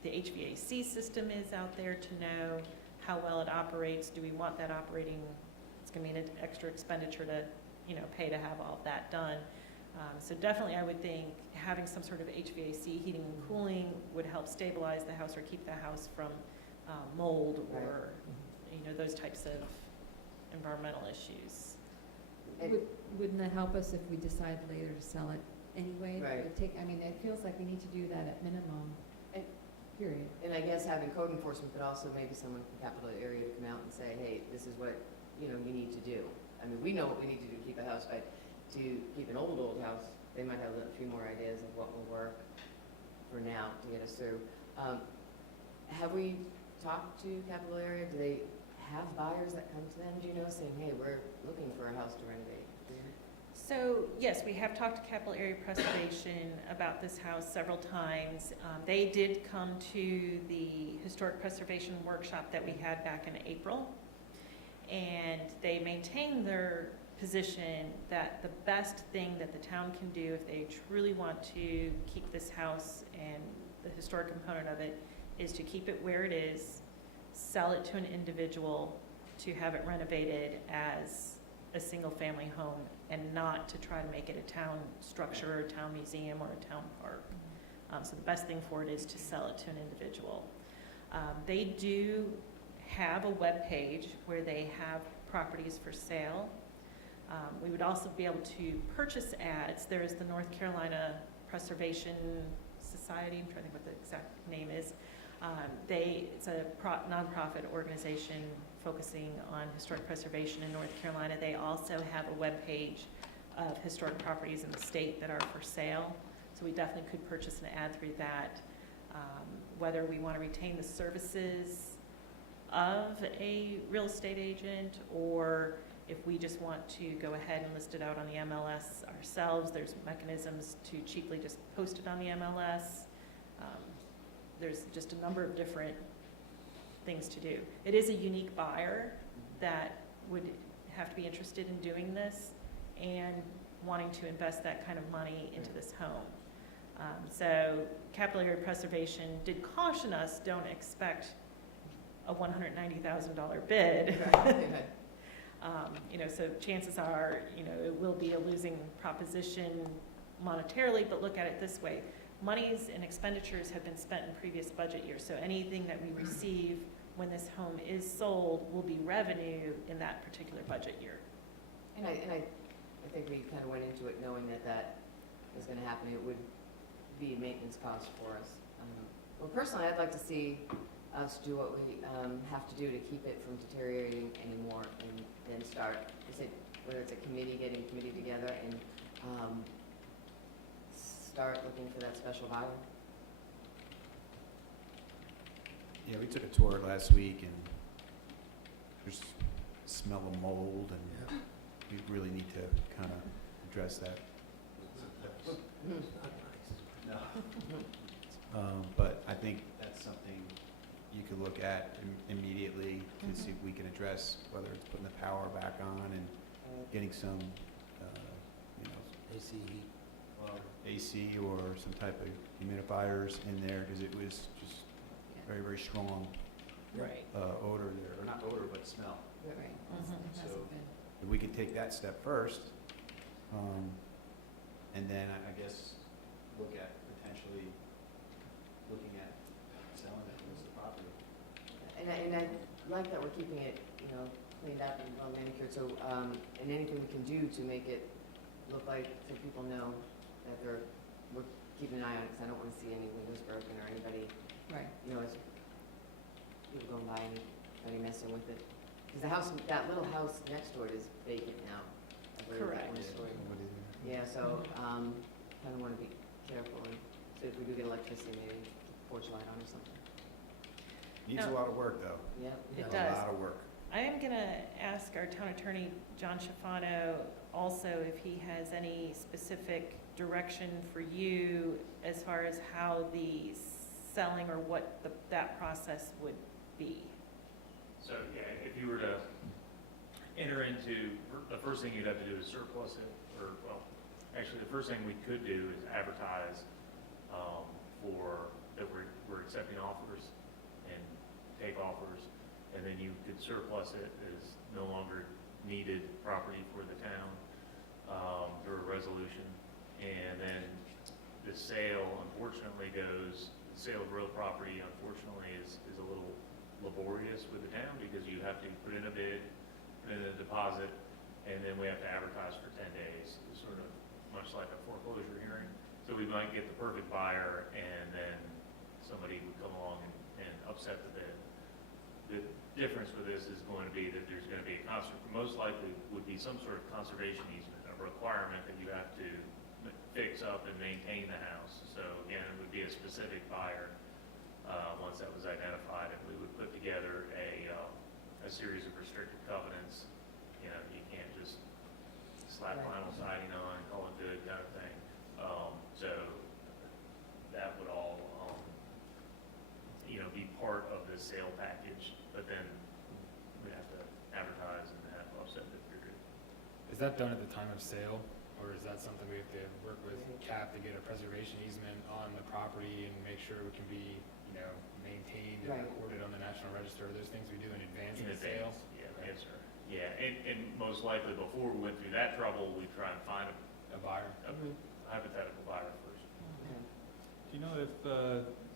the HVAC system is out there to know how well it operates. Do we want that operating? It's going to be an extra expenditure to, pay to have all of that done. So definitely I would think having some sort of HVAC, heating and cooling, would help stabilize the house or keep the house from mold or, those types of environmental issues. Wouldn't that help us if we decide later to sell it anyway? Right. It feels like we need to do that at minimum, period. And I guess having code enforcement, but also maybe someone from capital area to come out and say, hey, this is what, you need to do. I mean, we know what we need to do to keep a house, but to keep an old house, they might have a few more ideas of what will work for now to get us through. Have we talked to capital area? Do they have buyers that come to them, saying, hey, we're looking for a house to renovate? So, yes, we have talked to Capital Area Preservation about this house several times. They did come to the Historic Preservation Workshop that we had back in April, and they maintained their position that the best thing that the town can do if they truly want to keep this house and the historic component of it is to keep it where it is, sell it to an individual to have it renovated as a single-family home, and not to try to make it a town structure or a town museum or a town park. So the best thing for it is to sell it to an individual. They do have a web page where they have properties for sale. We would also be able to purchase ads. There is the North Carolina Preservation Society, I'm trying to think what the exact name is. It's a nonprofit organization focusing on historic preservation in North Carolina. They also have a web page of historic properties in the state that are for sale. So we definitely could purchase an ad through that. Whether we want to retain the services of a real estate agent, or if we just want to go ahead and list it out on the MLS ourselves, there's mechanisms to cheaply just post it on the MLS. There's just a number of different things to do. It is a unique buyer that would have to be interested in doing this and wanting to invest that kind of money into this home. So Capital Area Preservation did caution us, don't expect a $190,000 bid. So chances are, it will be a losing proposition monetarily, but look at it this way. Monies and expenditures have been spent in previous budget years, so anything that we receive when this home is sold will be revenue in that particular budget year. And I think we kind of went into it knowing that is going to happen. It would be a maintenance cost for us. Well, personally, I'd like to see us do what we have to do to keep it from deteriorating anymore, and then start, whether it's a committee, getting a committee together and start looking for that special buyer. Yeah, we took a tour last week and there's smell of mold and we really need to kind of address that. It's not nice. No. But I think that's something you could look at immediately to see if we can address, whether it's putting the power back on and getting some, AC heat. AC or some type of humidifiers in there, because it was just very, very strong Right. odor there, or not odor, but smell. Right. Mhm. It hasn't So- been. If we could take that step first, and then I guess look at potentially looking at selling it as a property. And I like that we're keeping it, cleaned up and well manicured, so, and anything we can do to make it look like, so people know that we're keeping an eye on it, because I don't want to see any windows broken or anybody, Right. as people going by and anybody messing with it. Because the house, that little house next door is vacant now. I believe that Correct. one story. What is it? Yeah, so, kind of want to be careful, and so if we do get electricity, maybe porch light on or something. Needs a No. lot of work, though. Yep. It A does. lot of work. I am going to ask our town attorney, John Schifano, also if he has any specific direction for you as far as how the selling or what that process would be. So, yeah, if you were to enter into, the first thing you'd have to do is surplus it, or, well, actually, the first thing we could do is advertise that we're accepting offers and take offers, and then you could surplus it as no longer needed property for the town through a resolution. And then the sale, unfortunately, the sale of real property, unfortunately, is a little laborious with the town, because you have to put in a bid, put in a deposit, and then we have to advertise for 10 days, sort of much like a foreclosure hearing. So we might get the perfect buyer, and then somebody would come along and upset the bid. The difference with this is going to be that there's going to be most likely would be some sort of conservation easement, a requirement that you have to fix up and maintain the house. So again, it would be a specific buyer. Once that was identified, and we would put together a series of restricted covenants. You can't just slap Right. vinyl siding on and call it good kind of thing. So that would all, be part of the sale package, but then we have to advertise and have offset the period. Is that done at the time of sale, or is that something we have to work with CAP to get a preservation easement on the property and make sure it can be, maintained and Right. recorded on the National Register? Are those things we do in advance In of the sale? advance, yeah, yes, sir. Yeah, and most likely before we went through that trouble, we try and find A buyer? a hypothetical buyer first. Okay. Do you know if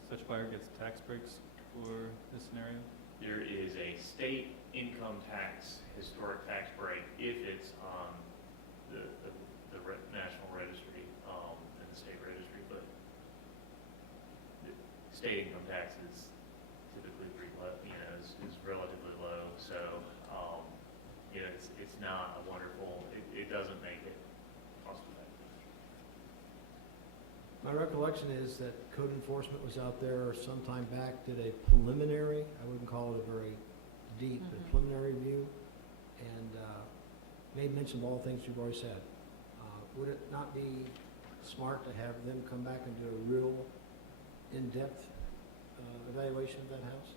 such buyer gets tax breaks for this scenario? There is a state income tax, historic tax break, if it's on the National Registry, and the state registry, but the state income tax is typically pretty low, is relatively low, so, it's not a wonderful, it doesn't make it cost effective. My recollection is that code enforcement was out there sometime back, did a preliminary, I wouldn't call it a very deep, but Mhm. preliminary review, and made mention of all the things you've already said. Would it not be smart to have them come back and do a real in-depth evaluation of that house?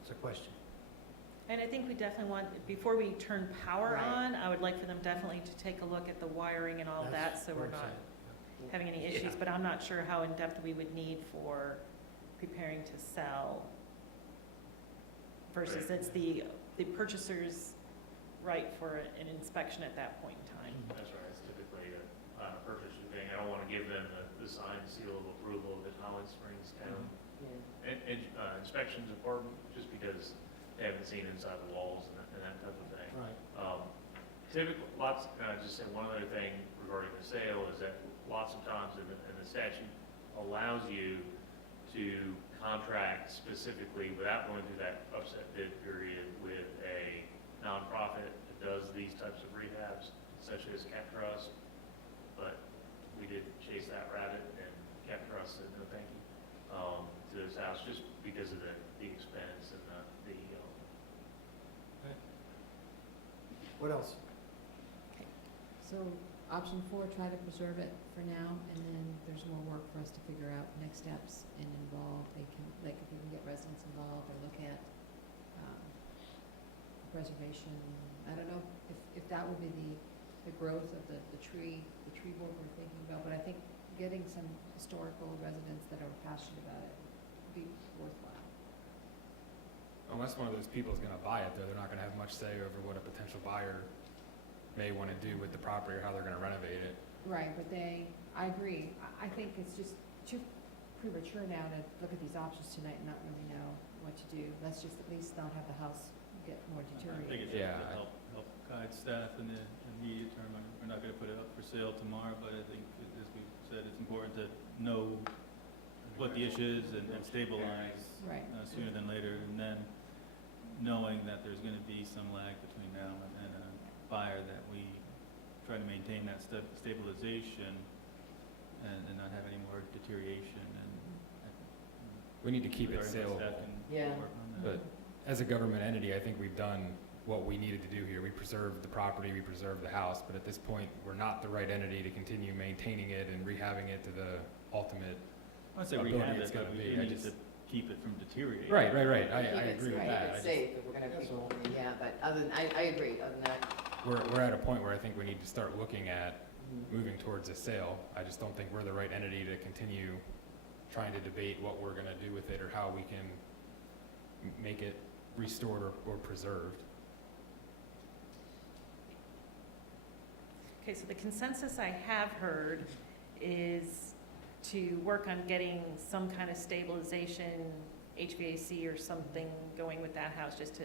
It's a question. And I think we definitely want, before we turn power Right. on, I would like for them definitely to take a look at the wiring and all that, That's so what we're I'm not saying. having any issues, but I'm not sure how in-depth we would need for preparing to sell versus Right. it's the purchaser's right for an inspection at that point in time. That's right, it's typically a purchase thing. I don't want to give them the signed seal of approval that Holly Springs Town Yeah. inspections department, just because they haven't seen inside the walls and that type of thing. Right. Typically, just say one other thing regarding the sale is that lots of times in the statute allows you to contract specifically, without going through that upset bid period, with a nonprofit that does these types of rehabs, such as Cap Trust. But we did chase that rabbit, and Cap Trust said no thank you to this house, just because of the expense and the What else? So option 4, try to preserve it for now, and then there's more work for us to figure out next steps and involve, like if we can get residents involved or look at preservation. I don't know if that would be the growth of the tree board we're thinking about, but I think getting some historical residents that are passionate about it would be worthwhile. Unless one of those people is gonna buy it, though, they're not gonna have much say over what a potential buyer may wanna do with the property or how they're gonna renovate it. Right, but I agree. I think it's just too premature now to look at these options tonight and not really know what to do. Let's just at least not have the house get more I think deteriorated. it's Yeah, to help guide staff in the immediate term. We're not gonna put it up for sale tomorrow, but I think, as we said, it's important to know what the issue is and stabilize Right. sooner than later, and then knowing that there's gonna be some lag between now and a buyer, that we try to maintain that stabilization and not have any more deterioration, and We need to keep it our saleable. staff can Yeah. work on that. But as a government entity, I think we've done what we needed to do here. We preserved the property, we preserved the house, but at this point, we're not the right entity to continue maintaining it and rehabbing it to the ultimate. I'd say ability rehab it's it, gonna but we be. do I need just- to keep it from deteriorating. Right. I Keep it- agree with keep that. it I just- safe if we're gonna That's keep all. moving, yeah, but I agree, other than that. We're at a point where I think we need to start looking at moving towards a sale. I just don't think we're the right entity to continue trying to debate what we're gonna do with it or how we can make it restored or preserved. Okay, so the consensus I have heard is to work on getting some kind of stabilization, HVAC or something going with that house, just to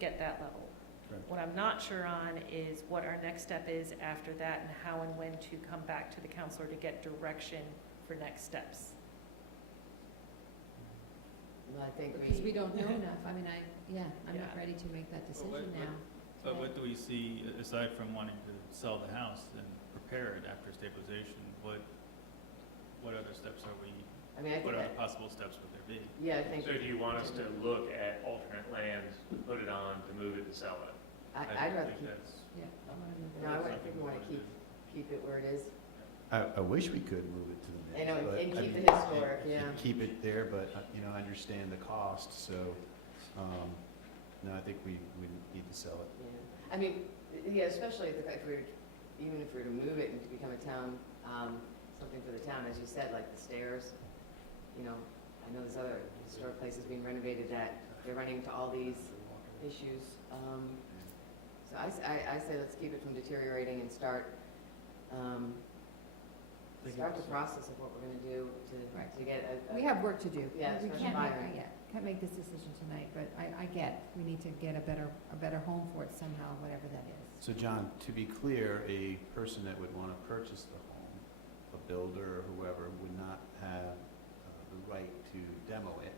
get that level. Correct. What I'm not sure on is what our next step is after that, and how and when to come back to the counselor to get direction for next steps. Well, I think Because we don't know enough. I mean, I'm not Yeah. ready to make that Well, decision now. But what do we see, aside from wanting to sell the house and prepare it after stabilization, what other steps are we, I mean, I think what other that, possible steps would there be? yeah, I think. So do you want us to look at alternate lands, put it on, to move it, to sell it? I'd rather think keep, that's- Yeah, I want to move no, it. I that's would think we wanna something keep it where it is. I wish we could move it to the mix. I know, but, and I keep mean, the historic, and yeah. Keep it there, but, understand the cost, so, no, I think we need to sell it. Yeah, I mean, yeah, especially if even if we were to move it and to become a town, something for the town, as you said, like the stairs, I know there's other historic places being renovated that they're running into all these issues. So I say let's keep it from deteriorating and start the process of what we're gonna do to get a. We have work to do. Yeah, We especially can't buyer. can't make this decision tonight, but I get, we need to get a better home for it somehow, whatever that is. So John, to be clear, a person that would want to purchase the home, a builder or whoever, would not have the right to demo it,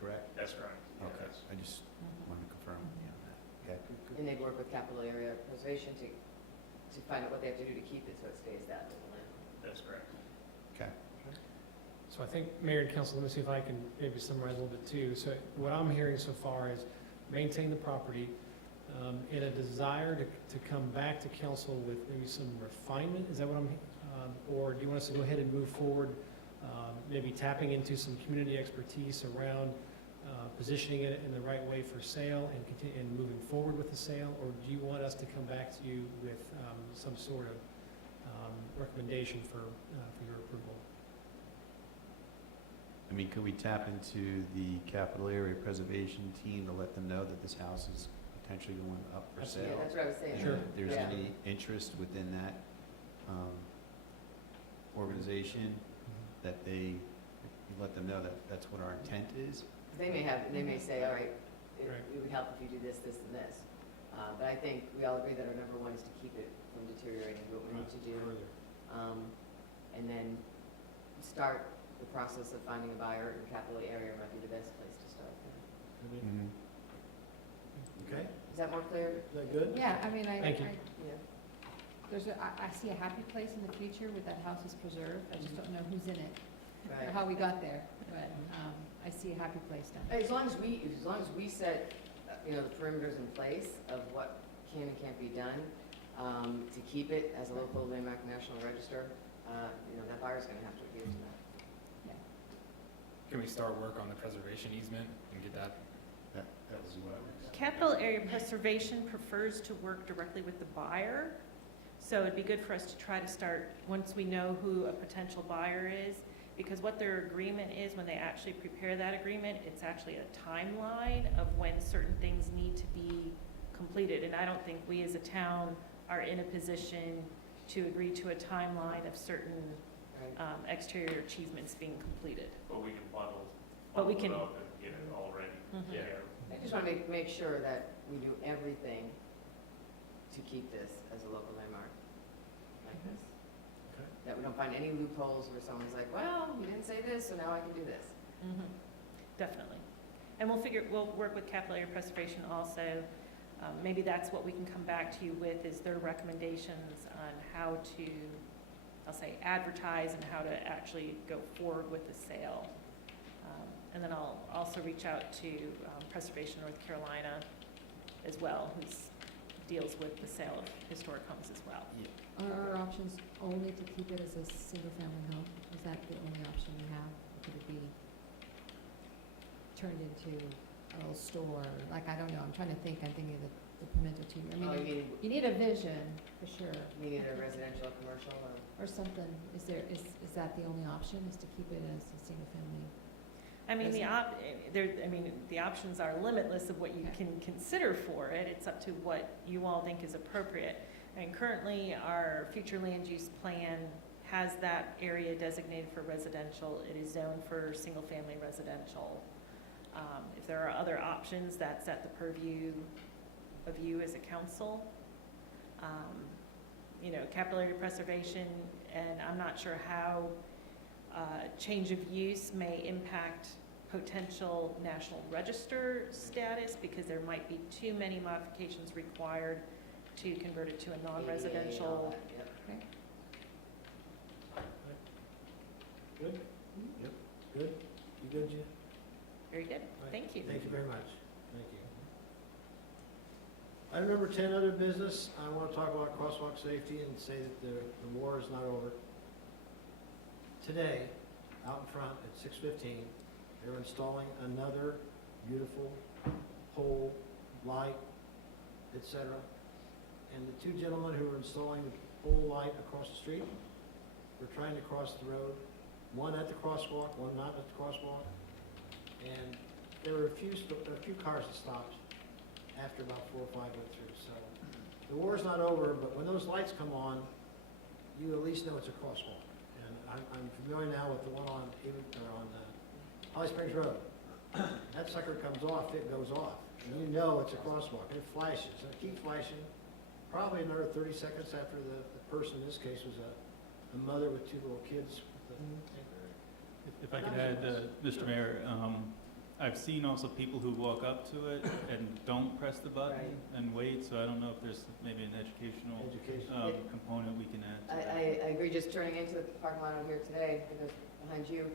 correct? That's correct. Yeah, Okay, that's- I just wanted to confirm with you on that. Okay. And they'd work with capital area preservation to find out what they have to do to keep it so it stays that little land. That's correct. Okay. So I think, Mayor and Council, let me see if I can maybe summarize a little bit too. So what I'm hearing so far is maintain the property, in a desire to come back to council with maybe some refinement, is that what I'm, or do you want us to go ahead and move forward, maybe tapping into some community expertise around positioning it in the right way for sale and moving forward with the sale, or do you want us to come back to you with some sort of recommendation for your approval? I mean, could we tap into the capital area preservation team to let them know that this house is potentially going up for Yeah, sale? that's what I was saying. And Sure. if there's Yeah. any interest within that organization, that you let them know that that's what our intent is? They may say, all right, it Right. it would help if you do this, this, and this. But I think we all agree that our number one is to keep it from deteriorating, do what we need to do. Further. And then start the process of finding a buyer in capital area might be the best place to start. Mhm. Okay, Is that more clear? is that good? Yeah, I mean, Thank you. Yeah. I see a happy place in the future with that house is preserved. I just don't know who's in it, or Right. how we got there, but, I see a happy place down there. As long as we set, the perimeters in place of what can and can't be done, to keep it as a local landmark National Register, that buyer's gonna have to adhere to that. Can we start work on the preservation easement and get that? That was what I was. Capital Area Preservation prefers to work directly with the buyer, so it'd be good for us to try to start, once we know who a potential buyer is, because what their agreement is, when they actually prepare that agreement, it's actually a timeline of when certain things need to be completed, and I don't think we as a town are in a position to agree to a timeline of certain Right. exterior achievements being completed. But we can bundle, But we bundle can- it up and get it all ready. Mhm. Yeah. I just want to make sure that we do everything to keep this as a local landmark like this. Okay. That we don't find any loopholes where someone's like, well, you didn't say this, so now I can do this. Definitely. And we'll work with Capital Area Preservation also. Maybe that's what we can come back to you with, is their recommendations on how to, I'll say, advertise and how to actually go forward with the sale. And then I'll also reach out to Preservation North Carolina as well, who deals with the sale of historic homes as well. Are our options only to keep it as a single-family home? Is that the only option we have? Or could it be turned into a little store? Like, I don't know, I'm trying to think, I'm thinking of the Pimento too. I Oh, mean, you need a vision, for sure, you need a residential, commercial, or? or something. Is that the only option, is to keep it as a single-family? I mean, the options are limitless of what you Okay. can consider for it. It's up to what you all think is appropriate. And currently, our future land use plan has that area designated for residential. It is zoned for single-family residential. If there are other options, that's at the purview of you as a council. Capital Area Preservation, and I'm not sure how change of use may impact potential National Register status, because there might be too many modifications required to convert it to a non-residential. Yep. Good? Yep. Good? You good, Jen? Very good, All right. thank you. Thank you very much. Thank you. Item number 10, other business. I want to talk about crosswalk safety and say that the war is not over. Today, out in front at 6:15, they're installing another beautiful pole, light, etc. And the two gentlemen who are installing the pole light across the street were trying to cross the road, one at the crosswalk, one not at the crosswalk. And there were a few cars that stopped after about 4 or 5 went through. So the war's not over, but when those lights come on, you at least know it's a crosswalk. And I'm familiar now with the one on Holly Springs Road. That sucker comes off, it goes off, and you know it's a crosswalk. It flashes, and it keeps flashing. Probably another 30 seconds after the person in this case was a mother with 2 little kids. If I could add, Mr. Mayor, I've seen also people who walk up to it and don't press the button Right. and wait, so I don't know if there's maybe an educational component we can add to that. I agree, just turning into the parking lot over here today, because behind you,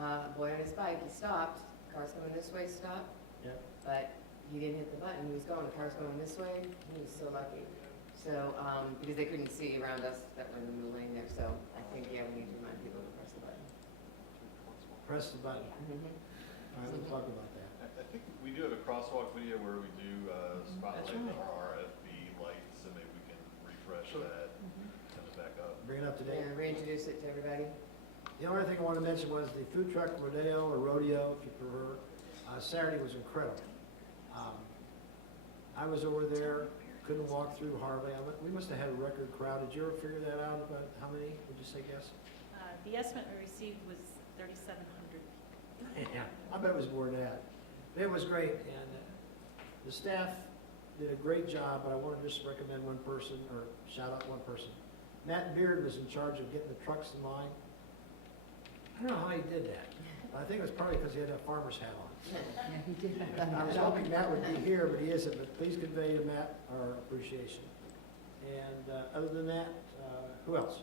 a boy on his bike, he stopped, cars going this way, stopped. Yep. But he didn't hit the button, he was going, the car's going this way, he was so lucky. So, because they couldn't see around us that were in the middle lane there, so I think, yeah, we need to remind people to press the button. Press the button. Mhm. All right, we'll talk about that. I think we do have a crosswalk video where we do spotlight That's right. our RFB lights, so maybe we can refresh Sure. that, send it back up. Bring it up to date. Yeah, reintroduce it to everybody. The only thing I want to mention was the food truck rodeo, or rodeo, if you prefer. Saturday was incredible. I was over there, couldn't walk through hardly. We must have had a record crowd. Did you ever figure that out about how many, would you say, guess? The estimate we received was 3,700. Yeah, I bet it was more than that. It was great, and the staff did a great job, but I want to just recommend one person, or shout out one person. Matt Beard was in charge of getting the trucks in line. I don't know how he did that. I think it was probably because he had a farmer's hat on. Yeah, he did have I was that. hoping Matt would be here, but he isn't, but please convey to Matt our appreciation. And other than that, who else?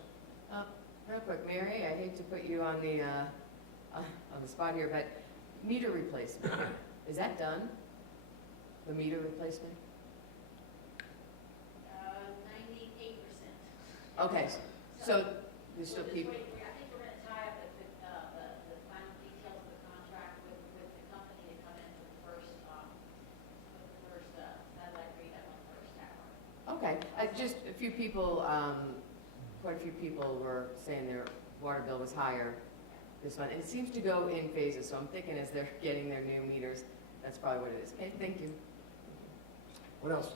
Real quick, Mary, I hate to put you on the spot here, but meter replacement, is that done? The meter replacement? 98%. Okay, so there's still people, I think we're gonna tie up the final details of the contract with the company to come in for the first satellite read up on the first tower. okay, just a few people, quite a few people were saying their water bill was higher this month. And it seems to go in phases, so I'm thinking as they're getting their new meters, that's probably what it is. Okay, thank you. What else?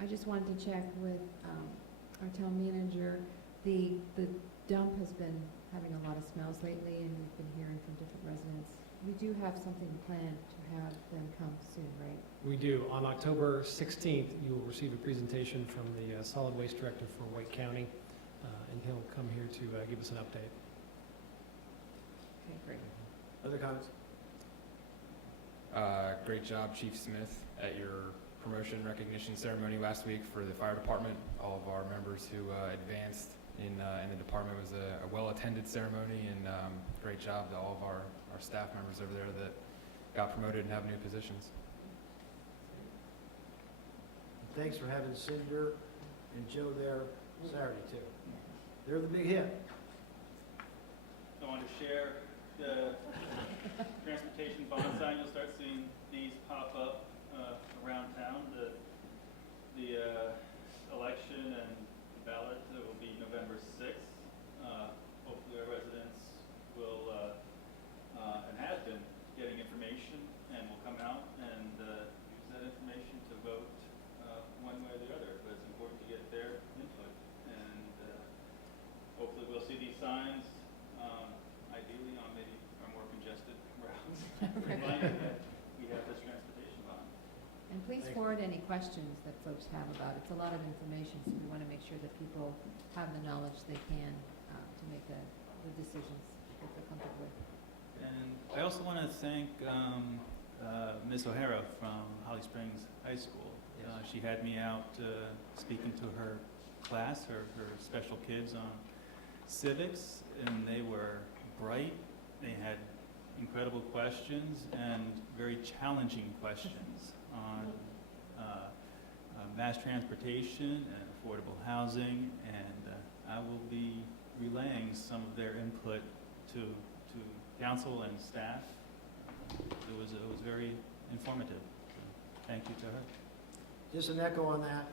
I just wanted to check with our town manager. The dump has been having a lot of smells lately, and we've been hearing from different residents. We do have something planned to have them come soon, right? We do. On October 16th, you will receive a presentation from the Solid Waste Director for Wake County, and he'll come here to give us an update. Okay, great. Other comments? Great job, Chief Smith, at your promotion recognition ceremony last week for the fire department. All of our members who advanced in the department. It was a well-attended ceremony, and great job to all of our staff members over there that got promoted and have new positions. Thanks for having Cinder and Joe there Saturday, too. They're the big hit. I want to share the transportation bond sign. You'll start seeing these pop up around town. The election and the ballot will be November 6th. Hopefully our residents will, and have been, getting information and will come out and use that information to vote one way or the other. But it's important to get their input. And hopefully we'll see these signs, ideally on maybe our more congested routes, reminding that we have this transportation bond. And please forward any questions that folks have about it. It's a lot of information, so we want to make sure that people have the knowledge they can to make the decisions that they're comfortable with. And I also want to thank Ms. O'Hara from Holly Springs High School. She had me out speaking to her class, her special kids on civics, and they were bright. They had incredible questions and very challenging questions on mass transportation and affordable housing, and I will be relaying some of their input to council and staff. It was very informative. Thank you to her. Just an echo on that,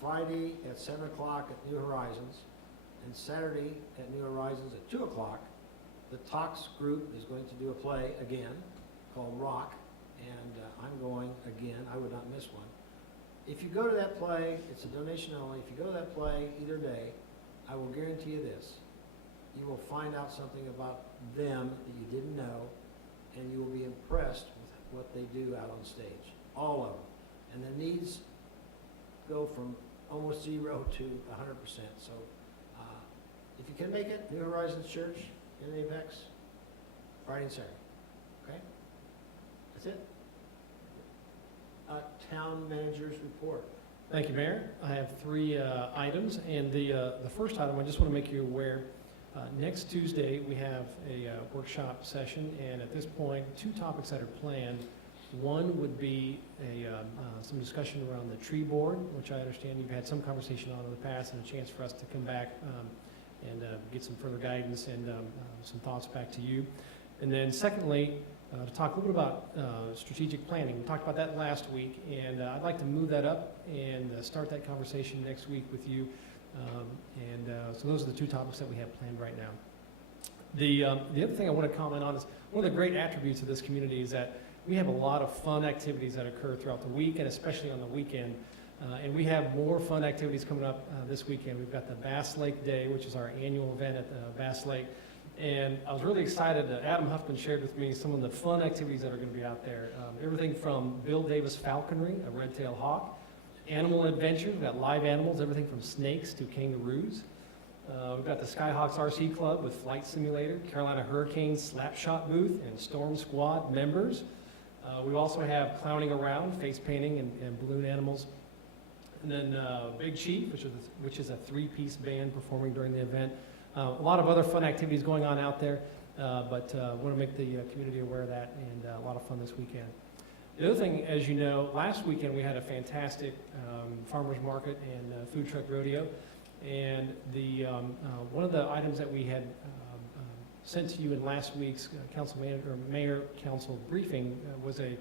Friday at 7 o'clock at New Horizons, and Saturday at New Horizons at 2 o'clock, the Talks group is going to do a play again called Rock, and I'm going again. I would not miss one. If you go to that play, it's a donation only. If you go to that play either day, I will guarantee you this. You will find out something about them that you didn't know, and you will be impressed with what they do out on stage. All of them. And the needs go from almost 0 to 100%. So if you can make it, New Horizons Church in Apex, Friday and Saturday. Okay? That's it. Town manager's report. Thank you, Mayor. I have 3 items, and the first item, I just want to make you aware, next Tuesday, we have a workshop session, and at this point, 2 topics that are planned. One would be some discussion around the tree board, which I understand you've had some conversation on in the past, and a chance for us to come back and get some further guidance and some thoughts back to you. And then secondly, to talk a little bit about strategic planning. We talked about that last week, and I'd like to move that up and start that conversation next week with you. So those are the 2 topics that we have planned right now. The other thing I want to comment on is one of the great attributes of this community is that we have a lot of fun activities that occur throughout the week, and especially on the weekend. And we have more fun activities coming up this weekend. We've got the Bass Lake Day, which is our annual event at Bass Lake. And I was really excited that Adam Huffman shared with me some of the fun activities that are going to be out there. Everything from Bill Davis falconry, a red-tailed hawk, animal adventure, we've got live animals, everything from snakes to kangaroos. We've got the Skyhawks RC Club with Flight Simulator, Carolina Hurricanes Slapshot booth, and Storm Squad members. We also have Clowning Around, face painting, and balloon animals. And then Big Chief, which is a three-piece band performing during the event. A lot of other fun activities going on out there, but want to make the community aware of that, and a lot of fun this weekend. The other thing, as you know, last weekend we had a fantastic farmers market and food truck rodeo, and the one of the items that we had sent to you in last week's mayor council briefing was an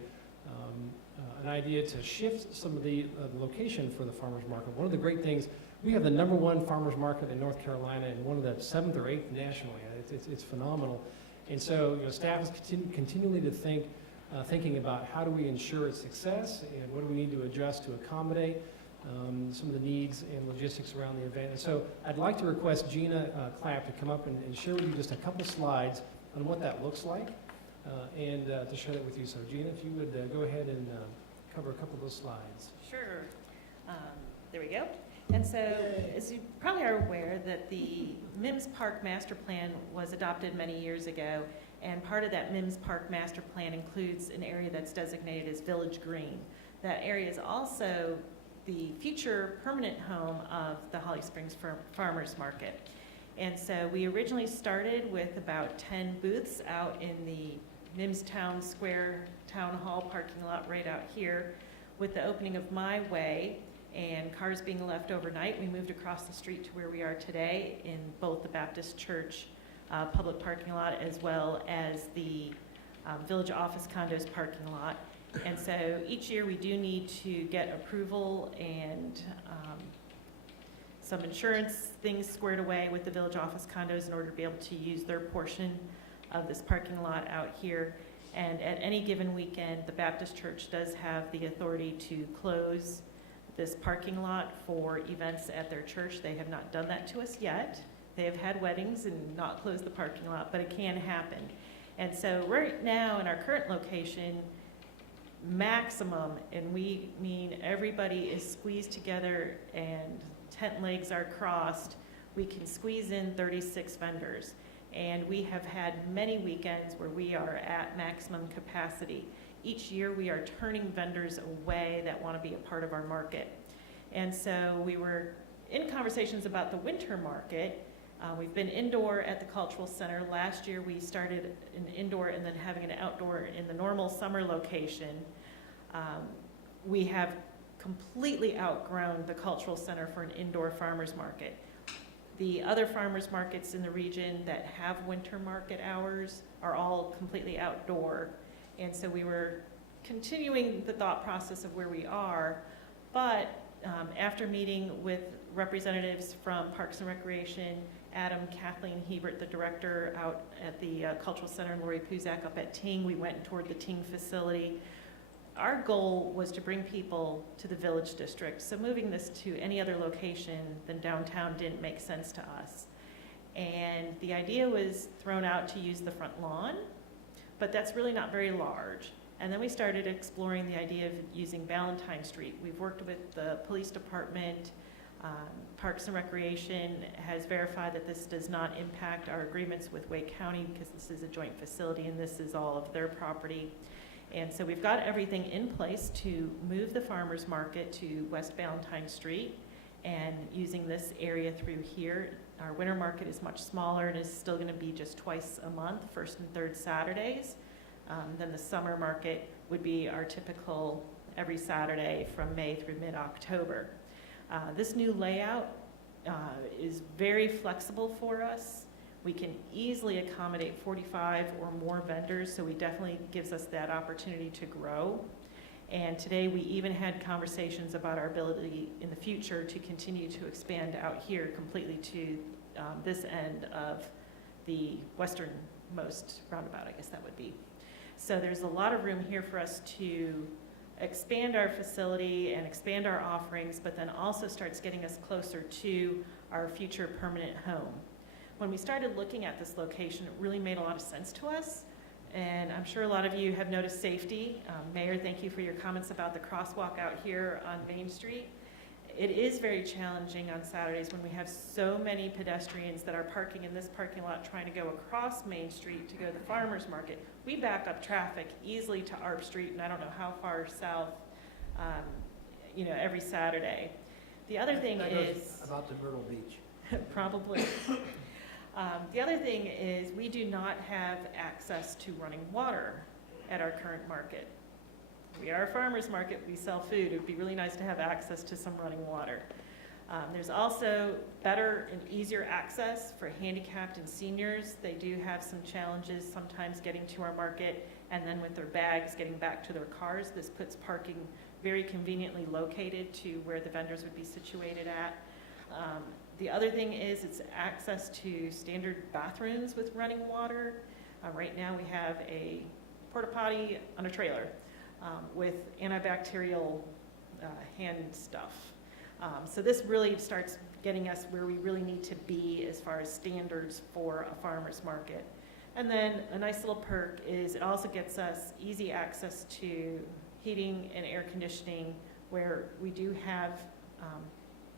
idea to shift some of the location for the farmers market. One of the great things, we have the #1 farmers market in North Carolina and one of the 7th or 8th nationally. It's phenomenal, and so staff is continually to thinking about how do we ensure its success and what do we need to adjust to accommodate some of the needs and logistics around the event. And so I'd like to request Gina Clapp to come up and share with you just a couple slides on what that looks like and to share that with you. So Gina, if you would go ahead and cover a couple of those slides. Sure. There we go. And so, as you probably are aware, that the Mims Park Master Plan was adopted many years ago, and part of that Mims Park Master Plan includes an area that's designated as Village Green. That area is also the future permanent home of the Holly Springs Farmers Market. And so we originally started with about 10 booths out in the Mims Town Square Town Hall parking lot right out here. With the opening of My Way and cars being left overnight, we moved across the street to where we are today in both the Baptist Church public parking lot as well as the Village Office Condos parking lot. And so each year we do need to get approval and some insurance things squared away with the Village Office Condos in order to be able to use their portion of this parking lot out here. And at any given weekend, the Baptist Church does have the authority to close this parking lot for events at their church. They have not done that to us yet. They have had weddings and not closed the parking lot, but it can happen. And so right now in our current location, maximum, and we mean everybody is squeezed together and tent legs are crossed, we can squeeze in 36 vendors. And we have had many weekends where we are at maximum capacity. Each year we are turning vendors away that want to be a part of our market. And so we were in conversations about the winter market. We've been indoor at the Cultural Center. Last year we started an indoor and then having an outdoor in the normal summer location. We have completely outgrown the Cultural Center for an indoor farmers market. The other farmers markets in the region that have winter market hours are all completely outdoor. And so we were continuing the thought process of where we are, but after meeting with representatives from Parks and Recreation, Adam, Kathleen Hebert, the director out at the Cultural Center, and Lori Puzak up at Ting, we went toward the Ting facility. Our goal was to bring people to the Village District, so moving this to any other location than downtown didn't make sense to us. And the idea was thrown out to use the front lawn, but that's really not very large. And then we started exploring the idea of using Valentine Street. We've worked with the police department. Parks and Recreation has verified that this does not impact our agreements with Wake County because this is a joint facility and this is all of their property. And so we've got everything in place to move the farmers market to West Valentine Street and using this area through here. Our winter market is much smaller and is still going to be just twice a month, first and third Saturdays. Then the summer market would be our typical every Saturday from May through mid-October. This new layout is very flexible for us. We can easily accommodate 45 or more vendors, so it definitely gives us that opportunity to grow. And today we even had conversations about our ability in the future to continue to expand out here completely to this end of the westernmost roundabout, I guess that would be. So there's a lot of room here for us to expand our facility and expand our offerings, but then also starts getting us closer to our future permanent home. When we started looking at this location, it really made a lot of sense to us. And I'm sure a lot of you have noticed safety. Mayor, thank you for your comments about the crosswalk out here on Main Street. it is very challenging on Saturdays when we have so many pedestrians that are parking in this parking lot trying to go across Main Street to go to the farmer's market. We back up traffic easily to Arp Street, and I don't know how far south, every Saturday. The other thing That goes is, about to Myrtle Beach. probably. The other thing is, we do not have access to running water at our current market. We are a farmer's market, we sell food, it would be really nice to have access to some running water. There's also better and easier access for handicapped and seniors. They do have some challenges sometimes getting to our market, and then with their bags getting back to their cars. This puts parking very conveniently located to where the vendors would be situated at. The other thing is it's access to standard bathrooms with running water. Right now we have a porta potty on a trailer with antibacterial hand stuff. So this really starts getting us where we really need to be as far as standards for a farmer's market. And then a nice little perk is it also gets us easy access to heating and air conditioning, where we do have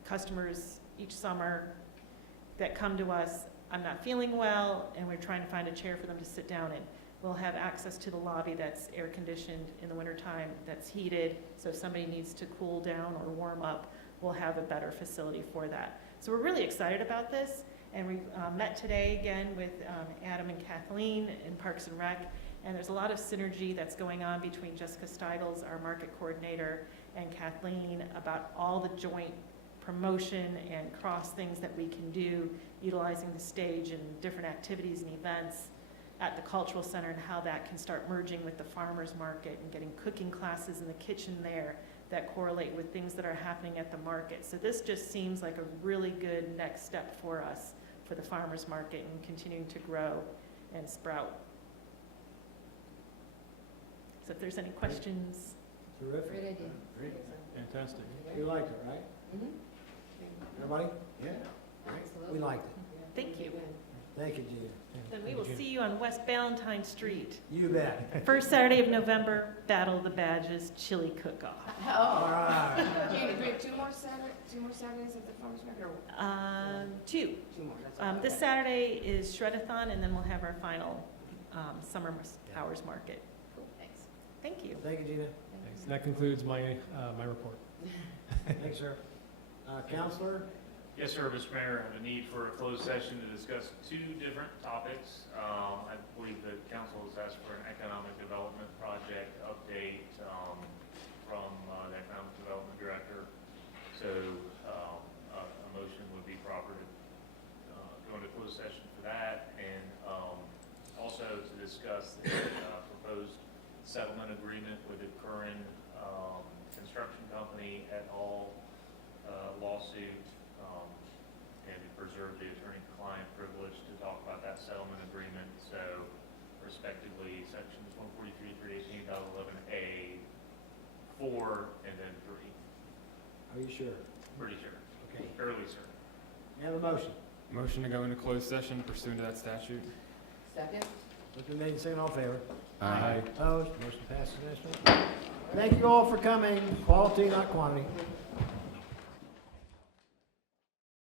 customers each summer that come to us, I'm not feeling well, and we're trying to find a chair for them to sit down in. We'll have access to the lobby that's air conditioned in the wintertime, that's heated, so if somebody needs to cool down or warm up, we'll have a better facility for that. So we're really excited about this, and we met today again with Adam and Kathleen in Parks and Rec, and there's a lot of synergy that's going on between Jessica Steigels, our market coordinator, and Kathleen about all the joint promotion and cross things that we can do utilizing the stage and different activities and events at the cultural center, and how that can start merging with the farmer's market and getting cooking classes in the kitchen there that correlate with things that are happening at the market. So this just seems like a really good next step for us for the farmer's market and continuing to grow and sprout. So if there's any questions. Terrific. Great idea. Great. Fantastic. You liked it, right? Mhm. Everybody? Yeah. Absolutely. We liked it. Thank you. Thank you, Gina. Then we will see you on West Valentine Street. You bet. First Saturday of November, Battle of the Badges Chili Cook-Off. All Oh, right. Gina, do we have two more Saturdays at the farmer's market, or Two. two more? That's what- This okay. Saturday is Shred-a-thon, and then we'll have our final summer hours market. Cool, thanks. Thank you. Thank you, Gina. Thanks. That concludes my report. Thanks, sir. Counselor? Yes, sir, Mr. Mayor, I have a need for a closed session to discuss two different topics. I believe the council has asked for an economic development project update from the economic development director. So a motion would be proper to go into closed session for that, and also to discuss the proposed settlement agreement with the current construction company et al. Lawsuit, and to preserve the attorney-client privilege to talk about that settlement agreement. So respectively, sections 143, 318.11A, 4, and then 3. Are you sure? Pretty sure. Okay. Fairly certain. May I have a motion? Motion to go into closed session pursuant to that statute. Second? Motion made and seconded, all in favor? Aye. Opposed? Motion passes. Thank you all for coming. Quality, not quantity.